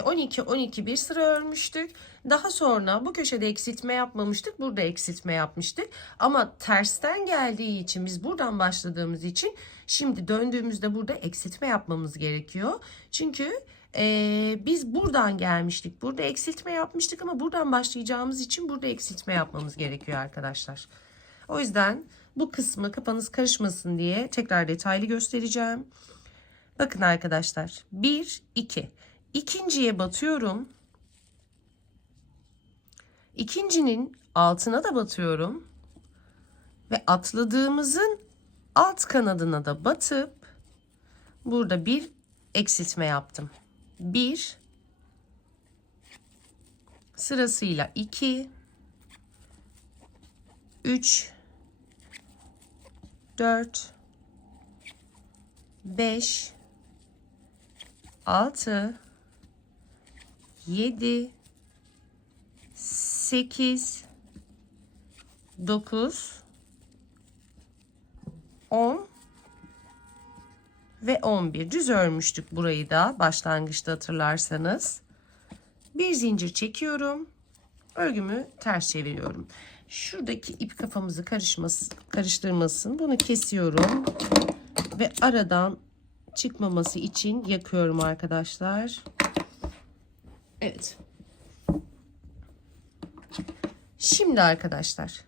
12 bir sıra örmüştük. Daha sonra bu köşede eksiltme yapmamıştık. Burada eksiltme yapmıştık. Ama tersten geldiği için, biz buradan başladığımız için şimdi döndüğümüzde burada eksiltme yapmamız gerekiyor. Çünkü biz buradan gelmiştik. Burada eksiltme yapmıştık ama buradan başlayacağımız için burada eksiltme yapmamız gerekiyor arkadaşlar. O yüzden bu kısmı kafanız karışmasın diye tekrar detaylı göstereceğim. Bakın arkadaşlar. 1, 2. İkinciye batıyorum. İkincinin altına da batıyorum. Ve atladığımızın alt kanadına da batıp burada bir eksiltme yaptım. 1 sırasıyla 2, 3, 4, 5, 6, 7, 8, 9, 10 ve 11. Düz örmüştük burayı da başlangıçta hatırlarsanız. Bir zincir çekiyorum. Örgümü ters çeviriyorum. Şuradaki ip kafamızı karıştırmasın. Bunu kesiyorum ve aradan çıkmaması için yakıyorum arkadaşlar. Evet. Şimdi arkadaşlar,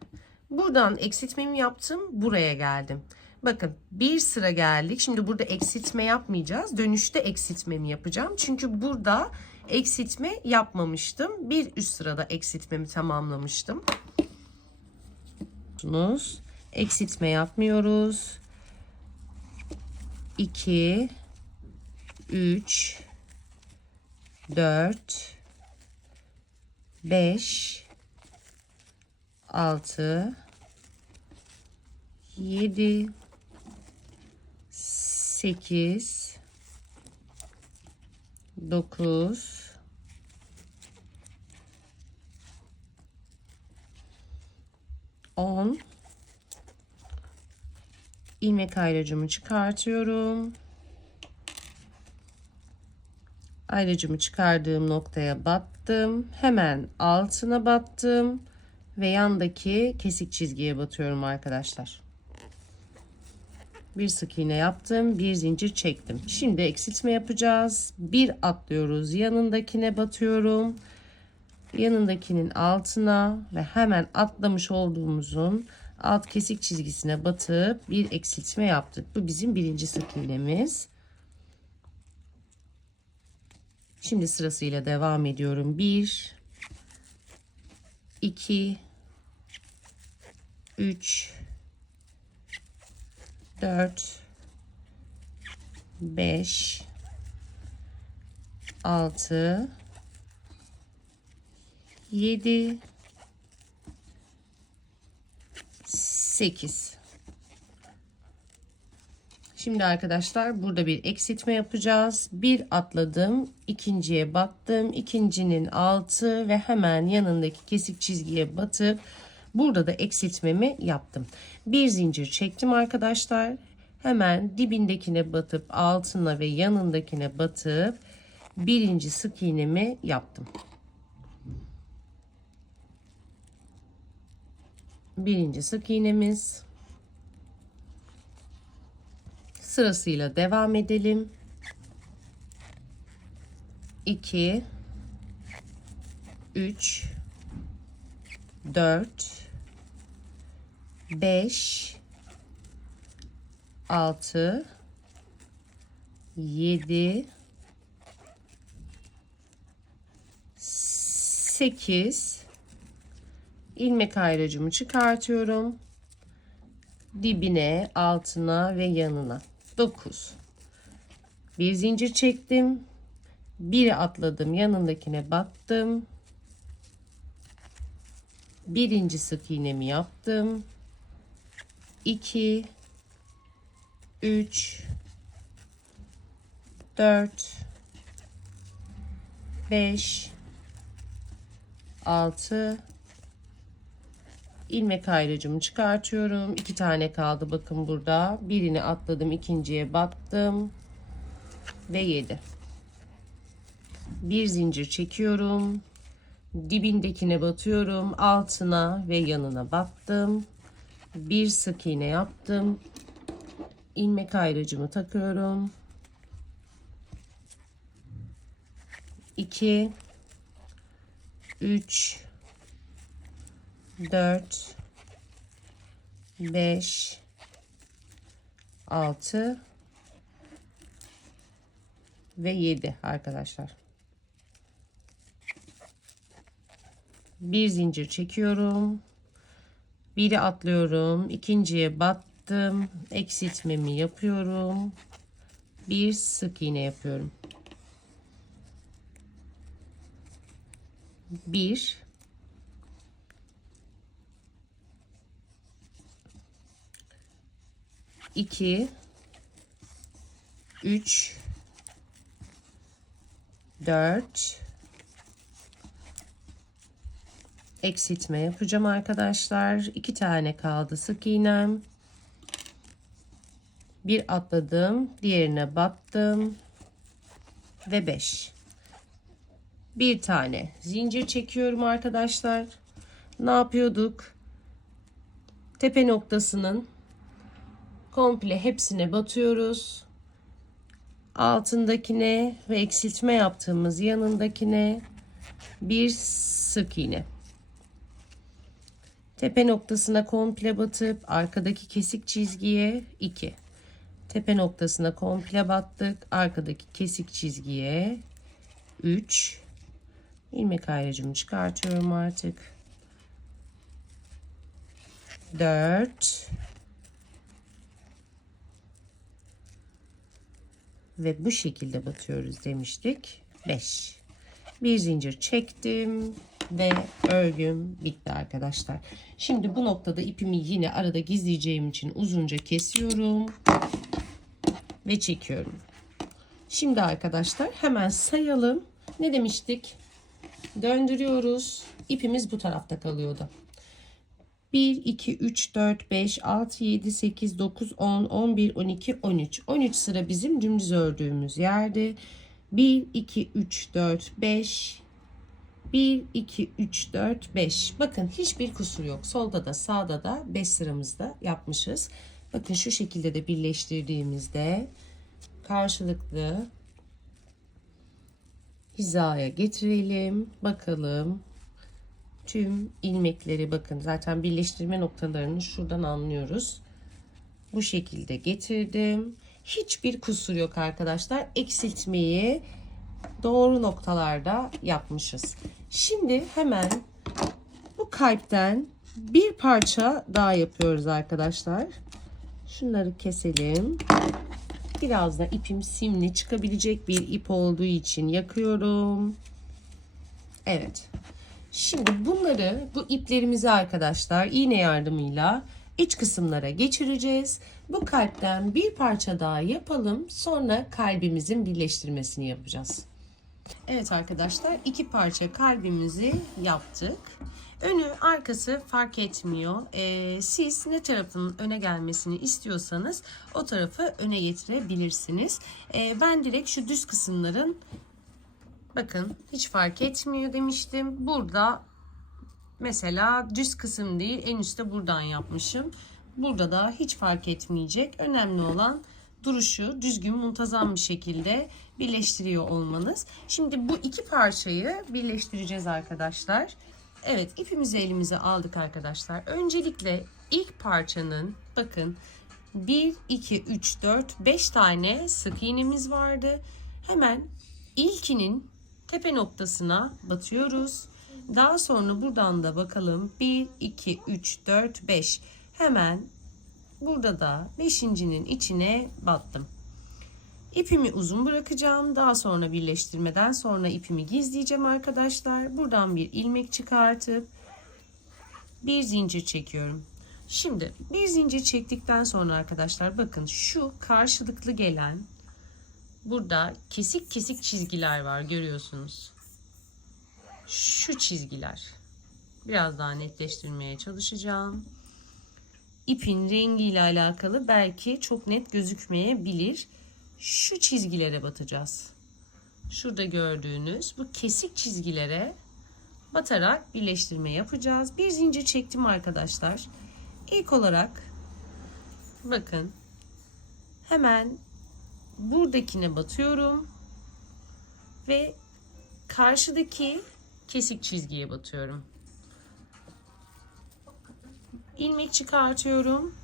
buradan eksiltmemi yaptım, buraya geldim. Bakın bir sıra geldik. Şimdi burada eksiltme yapmayacağız. Dönüşte eksiltmemi yapacağım. Çünkü burada eksiltme yapmamıştım. Bir üst sırada eksiltmemi tamamlamıştım. Eksiltme yapmıyoruz. 2, 3, 4, 5, 6, 7, 8, 9, 10. İlmek ayracımı çıkartıyorum. Ayracımı çıkardığım noktaya battım. Hemen altına battım ve yandaki kesik çizgiye batıyorum arkadaşlar. Bir sık iğne yaptım, bir zincir çektim. Şimdi eksiltme yapacağız. Bir atlıyoruz, yanındakine batıyorum. Yanındakinin altına ve hemen atlamış olduğumuzun alt kesik çizgisine batıp bir eksiltme yaptık. Bu bizim birinci sık iğnemiz. Şimdi sırasıyla devam ediyorum. 1, 2, 3, 4, 5, 6, 7, 8. Şimdi arkadaşlar burada bir eksiltme yapacağız. Bir atladım, ikinciye battım, ikincinin altı ve hemen yanındaki kesik çizgiye batıp burada da eksiltmemi yaptım. Bir zincir çektim arkadaşlar. Hemen dibindekine batıp altına ve yanındakine batıp birinci sık iğnemi yaptım. Birinci sık iğnemiz. Sırasıyla devam edelim. 2, 3, 4, 5, 6, 7, 8. İlmek ayracımı çıkartıyorum. Dibine, altına ve yanına. 9. Bir zincir çektim. Bir atladım, yanındakine battım. Birinci sık iğnemi yaptım. 2, 3, 4, 5, 6. İlmek ayracımı çıkartıyorum. 2 tane kaldı. Bakın burada. Birini atladım. İkinciye battım. Ve 7. Bir zincir çekiyorum. Dibindekine batıyorum. Altına ve yanına battım. Bir sık iğne yaptım. İlmek ayracımı takıyorum. 2 3 4 5 6 ve 7 arkadaşlar. Bir zincir çekiyorum. Biri atlıyorum. İkinciye battım. Eksiltmemi yapıyorum. Bir sık iğne yapıyorum. 1 2 3 4 eksiltme yapacağım arkadaşlar. 2 tane kaldı sık iğnem. Bir atladım, diğerine battım ve 5. Bir tane zincir çekiyorum arkadaşlar. Ne yapıyorduk? Tepe noktasının komple hepsine batıyoruz. Altındakine ve eksiltme yaptığımız yanındakine bir sık iğne. Tepe noktasına komple batıp arkadaki kesik çizgiye 2. Tepe noktasına komple battık. Arkadaki kesik çizgiye 3. İlmek ayracımı çıkartıyorum artık. 4. Ve bu şekilde batıyoruz demiştik. 5. Bir zincir çektim ve örgüm bitti arkadaşlar. Şimdi bu noktada ipimi yine arada gizleyeceğim için uzunca kesiyorum ve çekiyorum. Şimdi arkadaşlar hemen sayalım. Ne demiştik? Döndürüyoruz. İpimiz bu tarafta kalıyordu. 1, 2, 3, 4, 5, 6, 7, 8, 9, 10, 11, 12, 13. 13 sıra bizim dümdüz ördüğümüz yerde. 1, 2, 3, 4, 5. 1, 2, 3, 4, 5. Bakın hiçbir kusur yok. Solda da sağda da 5 sıramızda yapmışız. Bakın şu şekilde de birleştirdiğimizde karşılıklı hizaya getirelim. Bakalım. Tüm ilmekleri bakın zaten birleştirme noktalarını şuradan anlıyoruz. Bu şekilde getirdim. Hiçbir kusur yok arkadaşlar. Eksiltmeyi doğru noktalarda yapmışız. Şimdi hemen bu kalpten bir parça daha yapıyoruz arkadaşlar. Şunları keselim. Biraz da ipim simli çıkabilecek bir ip olduğu için yakıyorum. Evet. Şimdi bunları, bu iplerimizi arkadaşlar iğne yardımıyla iç kısımlara geçireceğiz. Bu kalpten bir parça daha yapalım. Sonra kalbimizin birleştirmesini yapacağız. Evet arkadaşlar, 2 parça kalbimizi yaptık. Önü arkası fark etmiyor. Siz ne tarafın öne gelmesini istiyorsanız o tarafı öne getirebilirsiniz. Ben direkt şu düz kısımların, bakın hiç fark etmiyor demiştim. Burada mesela düz kısım değil, en üstte buradan yapmışım. Burada da hiç fark etmeyecek. Önemli olan duruşu düzgün, muntazam bir şekilde birleştiriyor olmanız. Şimdi bu iki parçayı birleştireceğiz arkadaşlar. Evet, ipimizi elimize aldık arkadaşlar. Öncelikle ilk parçanın bakın 1, 2, 3, 4, 5 tane sık iğnemiz vardı. Hemen ilkinin tepe noktasına batıyoruz. Daha sonra buradan da bakalım 1, 2, 3, 4, 5. Hemen burada da 5.'nin içine battım. İpimi uzun bırakacağım. Daha sonra birleştirmeden sonra ipimi gizleyeceğim arkadaşlar. Buradan bir ilmek çıkartıp bir zincir çekiyorum. Şimdi bir zincir çektikten sonra arkadaşlar bakın şu karşılıklı gelen burada kesik kesik çizgiler var, görüyorsunuz. Şu çizgiler. Biraz daha netleştirmeye çalışacağım. İpin rengiyle alakalı belki çok net gözükmeyebilir. Şu çizgilere batacağız. şurada gördüğünüz bu kesik çizgilere batarak birleştirme yapacağız. Bir zincir çektim arkadaşlar. İlk olarak bakın hemen buradakine batıyorum ve karşıdaki kesik çizgiye batıyorum. İlmek çıkartıyorum.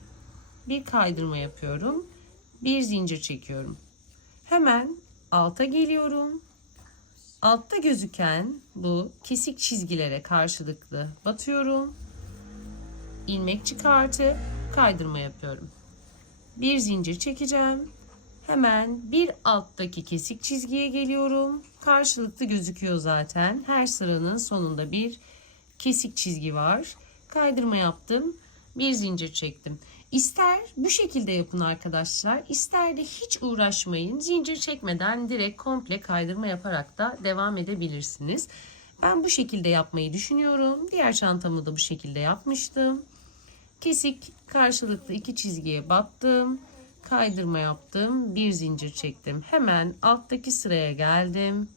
Bir kaydırma yapıyorum. Bir zincir çekiyorum. Hemen alta geliyorum. Altta gözüken bu kesik çizgilere karşılıklı batıyorum. İlmek çıkartıp kaydırma yapıyorum. Bir zincir çekeceğim. Hemen bir alttaki kesik çizgiye geliyorum. Karşılıklı gözüküyor zaten. Her sıranın sonunda bir kesik çizgi var. Kaydırma yaptım. Bir zincir çektim. İster bu şekilde yapın arkadaşlar, ister de hiç uğraşmayın. Zincir çekmeden direkt komple kaydırma yaparak da devam edebilirsiniz. Ben bu şekilde yapmayı düşünüyorum. Diğer çantamı da bu şekilde yapmıştım. Kesik karşılıklı iki çizgiye battım. Kaydırma yaptım. Bir zincir çektim. Hemen alttaki sıraya geldim.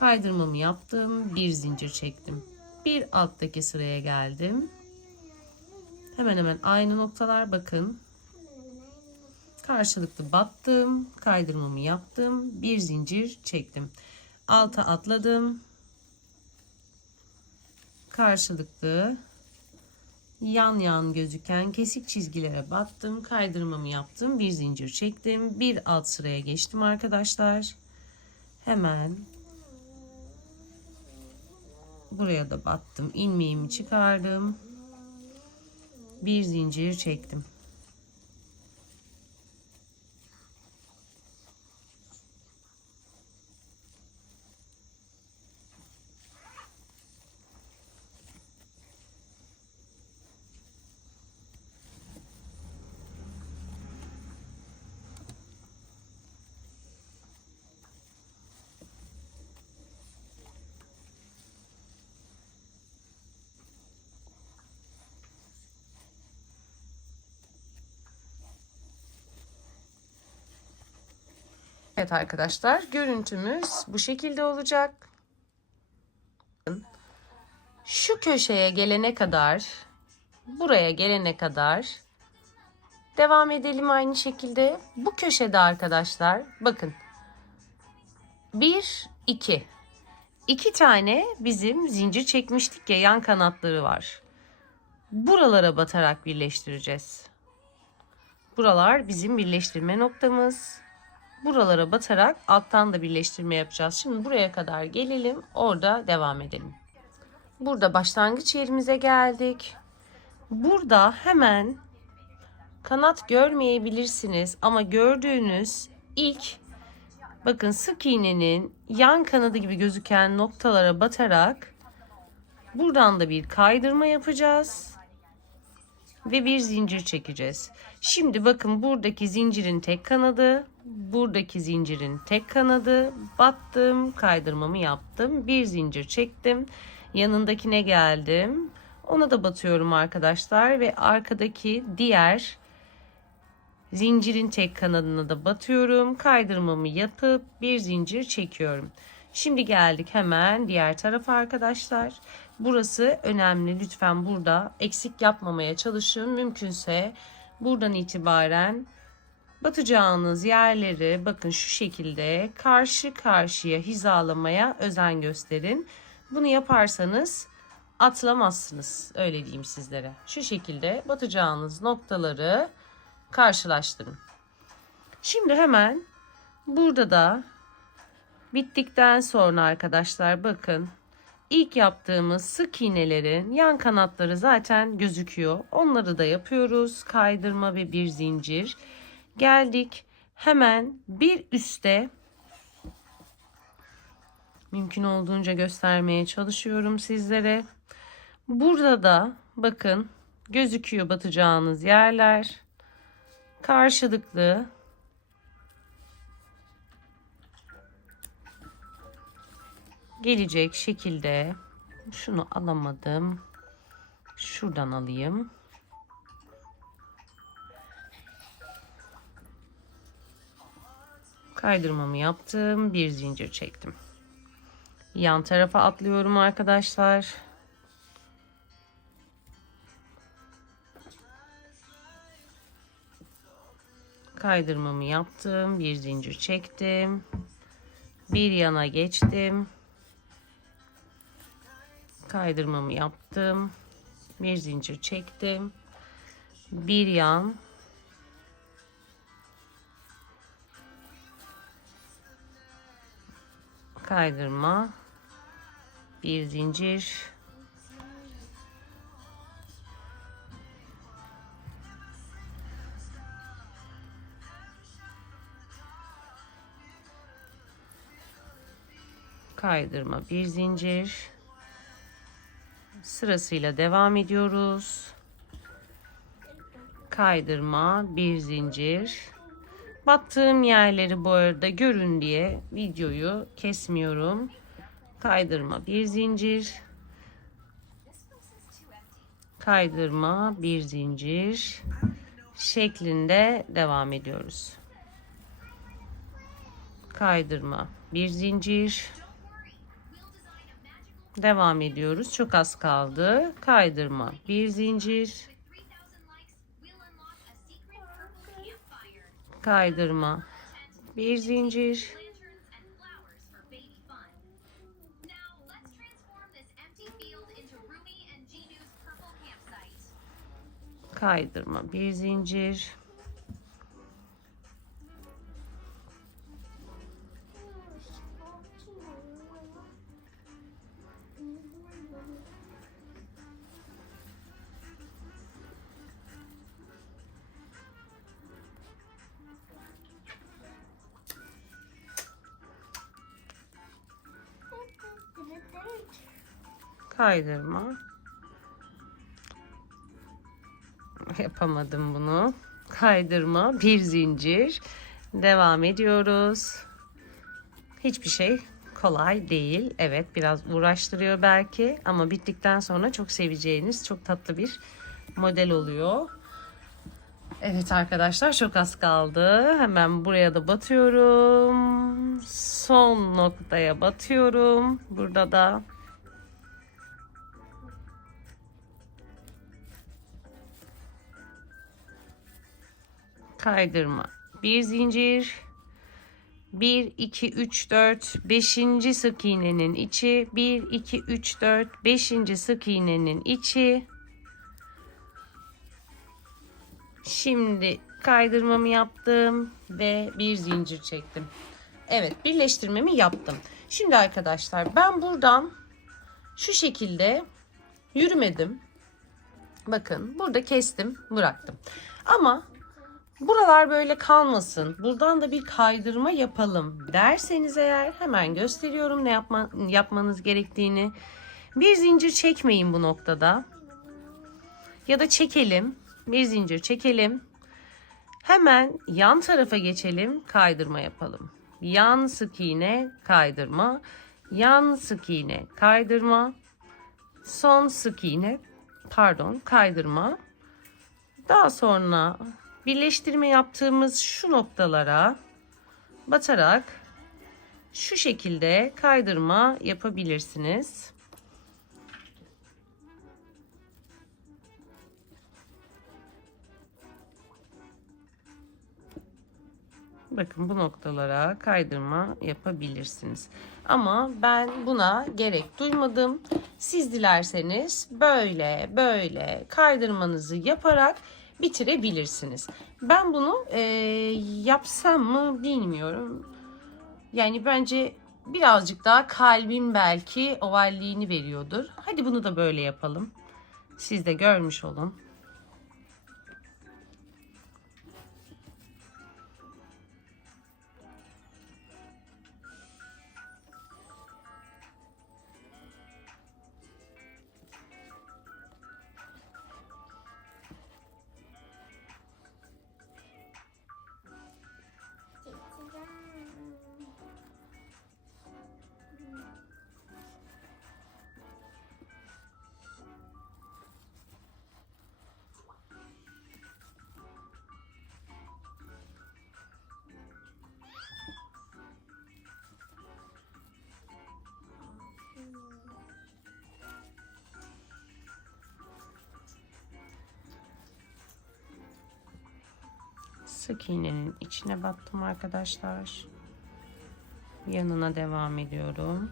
Kaydırmamı yaptım. Bir zincir çektim. Bir alttaki sıraya geldim. Hemen hemen aynı noktalar, bakın. Karşılıklı battım. Kaydırmamı yaptım. Bir zincir çektim. Alta atladım. Karşılıklı yan yan gözüken kesik çizgilere battım. Kaydırmamı yaptım. Bir zincir çektim. Bir alt sıraya geçtim arkadaşlar. Hemen buraya da battım. İlmeğimi çıkardım. Bir zincir çektim. Evet arkadaşlar, görüntümüz bu şekilde olacak. Şu köşeye gelene kadar, buraya gelene kadar devam edelim aynı şekilde. Bu köşede arkadaşlar bakın 1 2 2 tane bizim zincir çekmiştik ya, yan kanatları var. Buralara batarak birleştireceğiz. Buralar bizim birleştirme noktamız. Buralara batarak alttan da birleştirme yapacağız. Şimdi buraya kadar gelelim, orada devam edelim. Burada başlangıç yerimize geldik. Burada hemen kanat görmeyebilirsiniz ama gördüğünüz ilk, bakın, sık iğnenin yan kanadı gibi gözüken noktalara batarak buradan da bir kaydırma yapacağız ve bir zincir çekeceğiz. Şimdi bakın, buradaki zincirin tek kanadı, buradaki zincirin tek kanadı, battım, kaydırmamı yaptım, bir zincir çektim, yanındakine geldim, ona da batıyorum arkadaşlar ve arkadaki diğer zincirin tek kanadına da batıyorum, kaydırmamı yapıp bir zincir çekiyorum. Şimdi geldik hemen diğer tarafa arkadaşlar. Burası önemli, lütfen burada eksik yapmamaya çalışın. Mümkünse buradan itibaren batacağınız yerleri bakın şu şekilde karşı karşıya hizalamaya özen gösterin. Bunu yaparsanız atlamazsınız, öyle diyeyim sizlere. Şu şekilde batacağınız noktaları karşılaştırın. Şimdi hemen burada da bittikten sonra arkadaşlar bakın, ilk yaptığımız sık iğnelerin yan kanatları zaten gözüküyor. Onları da yapıyoruz. Kaydırma ve bir zincir. Geldik hemen bir üste, mümkün olduğunca göstermeye çalışıyorum sizlere. Burada da bakın gözüküyor batacağınız yerler. Karşılıklı gelecek şekilde, şunu alamadım, şuradan alayım. Kaydırmamı yaptım. Bir zincir çektim. Yan tarafa atlıyorum arkadaşlar. Kaydırmamı yaptım. Bir zincir çektim. Bir yana geçtim. Kaydırmamı yaptım. Bir zincir çektim. Bir yan. Kaydırma. Bir zincir. Kaydırma, bir zincir. Sırasıyla devam ediyoruz. Kaydırma, bir zincir. Battığım yerleri bu arada görün diye videoyu kesmiyorum. Kaydırma, bir zincir. Kaydırma, bir zincir şeklinde devam ediyoruz. Kaydırma, bir zincir. Devam ediyoruz. Çok az kaldı. Kaydırma, bir zincir. Kaydırma, bir zincir. Kaydırma, bir zincir. Kaydırma. Yapamadım bunu. Kaydırma, bir zincir. Devam ediyoruz. Hiçbir şey kolay değil. Evet, biraz uğraştırıyor belki ama bittikten sonra çok seveceğiniz, çok tatlı bir model oluyor. Evet arkadaşlar, çok az kaldı. Hemen buraya da batıyorum. Son noktaya batıyorum. Burada da kaydırma, bir zincir. 1 2 3 4 5. sık iğnenin içi, 1 2 3 4 5. sık iğnenin içi. Şimdi kaydırmamı yaptım ve bir zincir çektim. Evet, birleştirmemi yaptım. Şimdi arkadaşlar, ben buradan şu şekilde yürümedim. Bakın, burada kestim, bıraktım. Ama buralar böyle kalmasın, buradan da bir kaydırma yapalım derseniz eğer, hemen gösteriyorum ne yapmanız gerektiğini. Bir zincir çekmeyin bu noktada. Ya da çekelim. Bir zincir çekelim. Hemen yan tarafa geçelim, kaydırma yapalım. Yan sık iğne, kaydırma. Yan sık iğne, kaydırma. Son sık iğne, kaydırma. Daha sonra birleştirme yaptığımız şu noktalara batarak şu şekilde kaydırma yapabilirsiniz. Bakın, bu noktalara kaydırma yapabilirsiniz. Ama ben buna gerek duymadım. Siz dilerseniz böyle kaydırmanızı yaparak bitirebilirsiniz. Ben bunu yapsam mı bilmiyorum. Yani bence birazcık daha kalbin belki ovalliğini veriyordur. Hadi bunu da böyle yapalım. Siz de görmüş olun. Sık iğnenin içine battım arkadaşlar. Yanına devam ediyorum.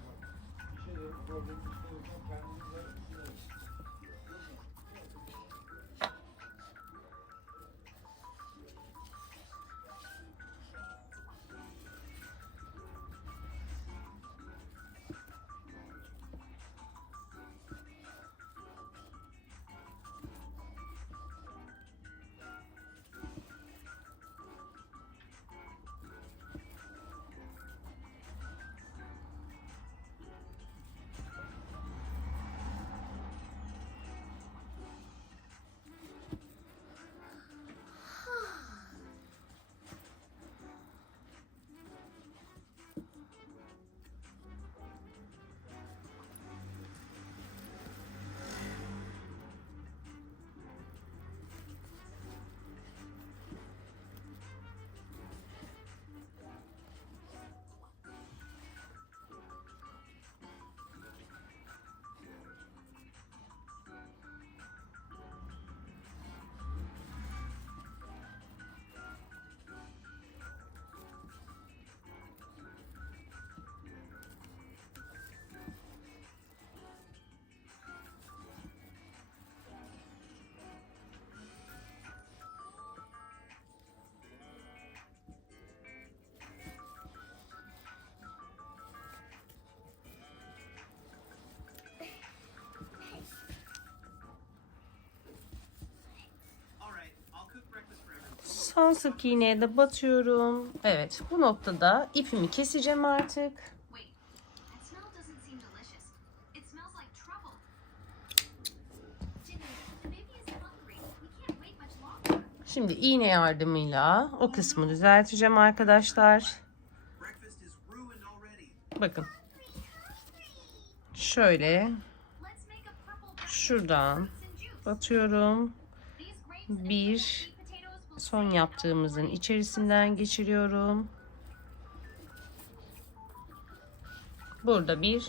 Son sık iğneye de batıyorum. Evet, bu noktada ipimi keseceğim artık. Şimdi iğne yardımıyla o kısmı düzelteceğim arkadaşlar. Bakın. Şöyle şuradan batıyorum. Bir son yaptığımızın içerisinden geçiriyorum. Burada bir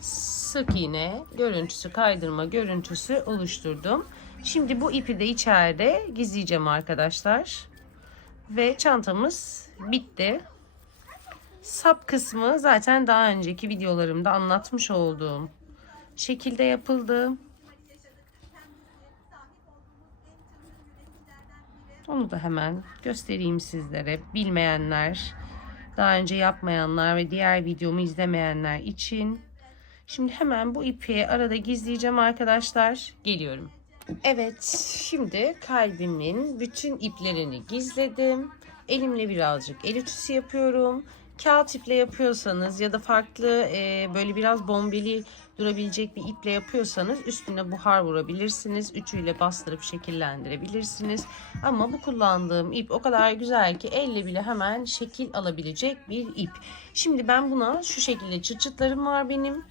sık iğne görüntüsü, kaydırma görüntüsü oluşturdum. Şimdi bu ipi de içeride gizleyeceğim arkadaşlar. Ve çantamız bitti. Sap kısmı zaten daha önceki videolarımda anlatmış olduğum şekilde yapıldı. Onu da hemen göstereyim sizlere. Bilmeyenler, daha önce yapmayanlar ve diğer videomu izlemeyenler için. Şimdi hemen bu ipi arada gizleyeceğim arkadaşlar. Geliyorum. Evet, şimdi kalbimin bütün iplerini gizledim. Elimle birazcık el ütüsü yapıyorum. Kağıt iple yapıyorsanız ya da farklı böyle biraz bombeli durabilecek bir iple yapıyorsanız üstüne buhar vurabilirsiniz. Ütüyle bastırıp şekillendirebilirsiniz. Ama bu kullandığım ip o kadar güzel ki elle bile hemen şekil alabilecek bir ip. Şimdi ben buna şu şekilde çıt çıtlarım var benim.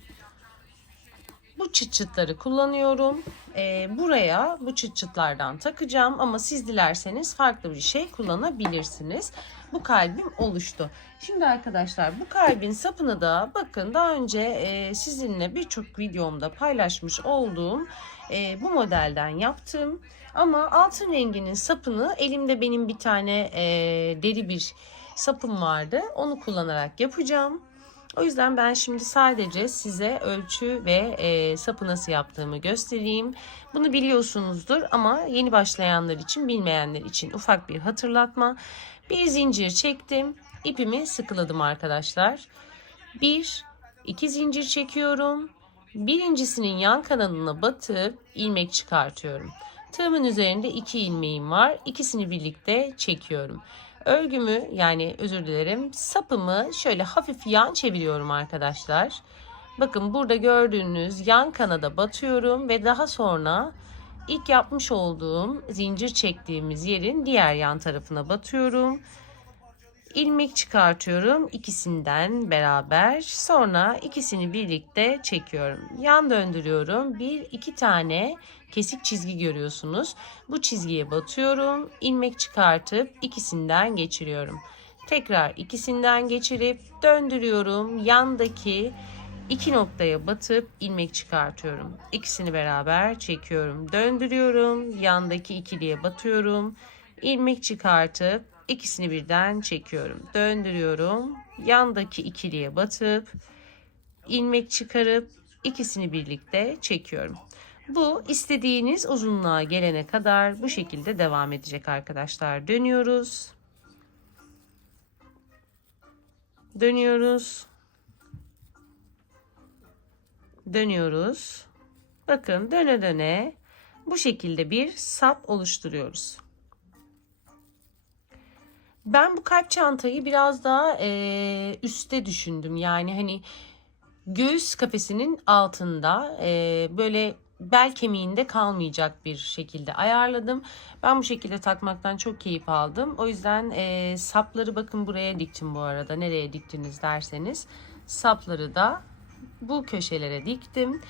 Bu çıt çıtları kullanıyorum. Buraya bu çıt çıtlardan takacağım ama siz dilerseniz farklı bir şey kullanabilirsiniz. Bu kalbim oluştu. Şimdi arkadaşlar bu kalbin sapını da bakın daha önce sizinle birçok videomda paylaşmış olduğum bu modelden yaptım. Ama altın renginin sapını elimde benim bir tane deri bir sapım vardı. Onu kullanarak yapacağım. O yüzden ben şimdi sadece size ölçü ve sapı nasıl yaptığımı göstereyim. Bunu biliyorsunuzdur ama yeni başlayanlar için, bilmeyenler için ufak bir hatırlatma. Bir zincir çektim. İpimi sıkıladım arkadaşlar. İki zincir çekiyorum. Birincisinin yan kanalına batıp ilmek çıkartıyorum. Tığımın üzerinde 2 ilmeğim var. İkisini birlikte çekiyorum. Örgümü yani özür dilerim sapımı şöyle hafif yan çeviriyorum arkadaşlar. Bakın burada gördüğünüz yan kanada batıyorum ve daha sonra ilk yapmış olduğum zincir çektiğimiz yerin diğer yan tarafına batıyorum. İlmek çıkartıyorum ikisinden beraber. Sonra ikisini birlikte çekiyorum. Yan döndürüyorum. İki tane kesik çizgi görüyorsunuz. Bu çizgiye batıyorum. İlmek çıkartıp ikisinden geçiriyorum. Tekrar ikisinden geçirip döndürüyorum. Yandaki iki noktaya batıp ilmek çıkartıyorum. İkisini beraber çekiyorum. Döndürüyorum. Yandaki ikiliye batıyorum. İlmek çıkartıp İkisini birden çekiyorum. Döndürüyorum. Yandaki ikiliye batıp ilmek çıkarıp ikisini birlikte çekiyorum. Bu istediğiniz uzunluğa gelene kadar bu şekilde devam edecek arkadaşlar. Dönüyoruz. Dönüyoruz. Dönüyoruz. Bakın döne döne bu şekilde bir sap oluşturuyoruz. Ben bu kalp çantayı biraz daha üstte düşündüm. Yani hani göğüs kafesinin altında böyle bel kemiğinde kalmayacak bir şekilde ayarladım. Ben bu şekilde takmaktan çok keyif aldım. O yüzden sapları bakın buraya diktim bu arada. Nereye diktiniz derseniz sapları da bu köşelere diktim.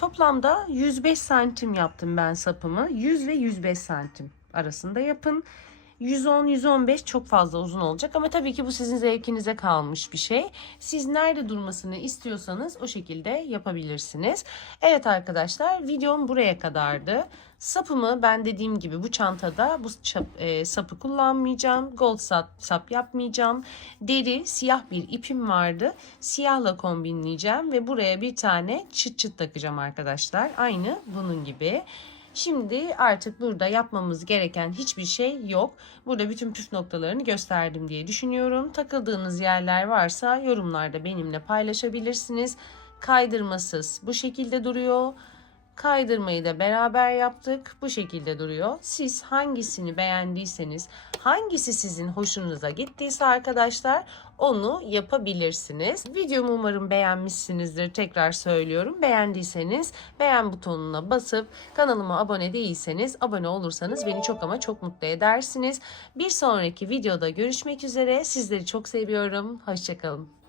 Toplamda 105 santim yaptım ben sapımı. 100 ve 105 santim arasında yapın. 110-115 çok fazla uzun olacak ama tabii ki bu sizin zevkinize kalmış bir şey. Siz nerede durmasını istiyorsanız o şekilde yapabilirsiniz. Evet arkadaşlar, videom buraya kadardı. Sapımı ben dediğim gibi bu çantada bu sapı kullanmayacağım. Gold sap yapmayacağım. Deri siyah bir ipim vardı. Siyahla kombinleyeceğim ve buraya bir tane çıt çıt takacağım arkadaşlar. Aynı bunun gibi. Şimdi artık burada yapmamız gereken hiçbir şey yok. Burada bütün püf noktalarını gösterdim diye düşünüyorum. Takıldığınız yerler varsa yorumlarda benimle paylaşabilirsiniz. Kaydırmasız bu şekilde duruyor. Kaydırmayı da beraber yaptık. Bu şekilde duruyor. Siz hangisini beğendiyseniz, hangisi sizin hoşunuza gittiyse arkadaşlar onu yapabilirsiniz. Videomu umarım beğenmişsinizdir. Tekrar söylüyorum. Beğendiyseniz beğen butonuna basıp kanalıma abone değilseniz abone olursanız beni çok ama çok mutlu edersiniz. Bir sonraki videoda görüşmek üzere. Sizleri çok seviyorum. Hoşça kalın.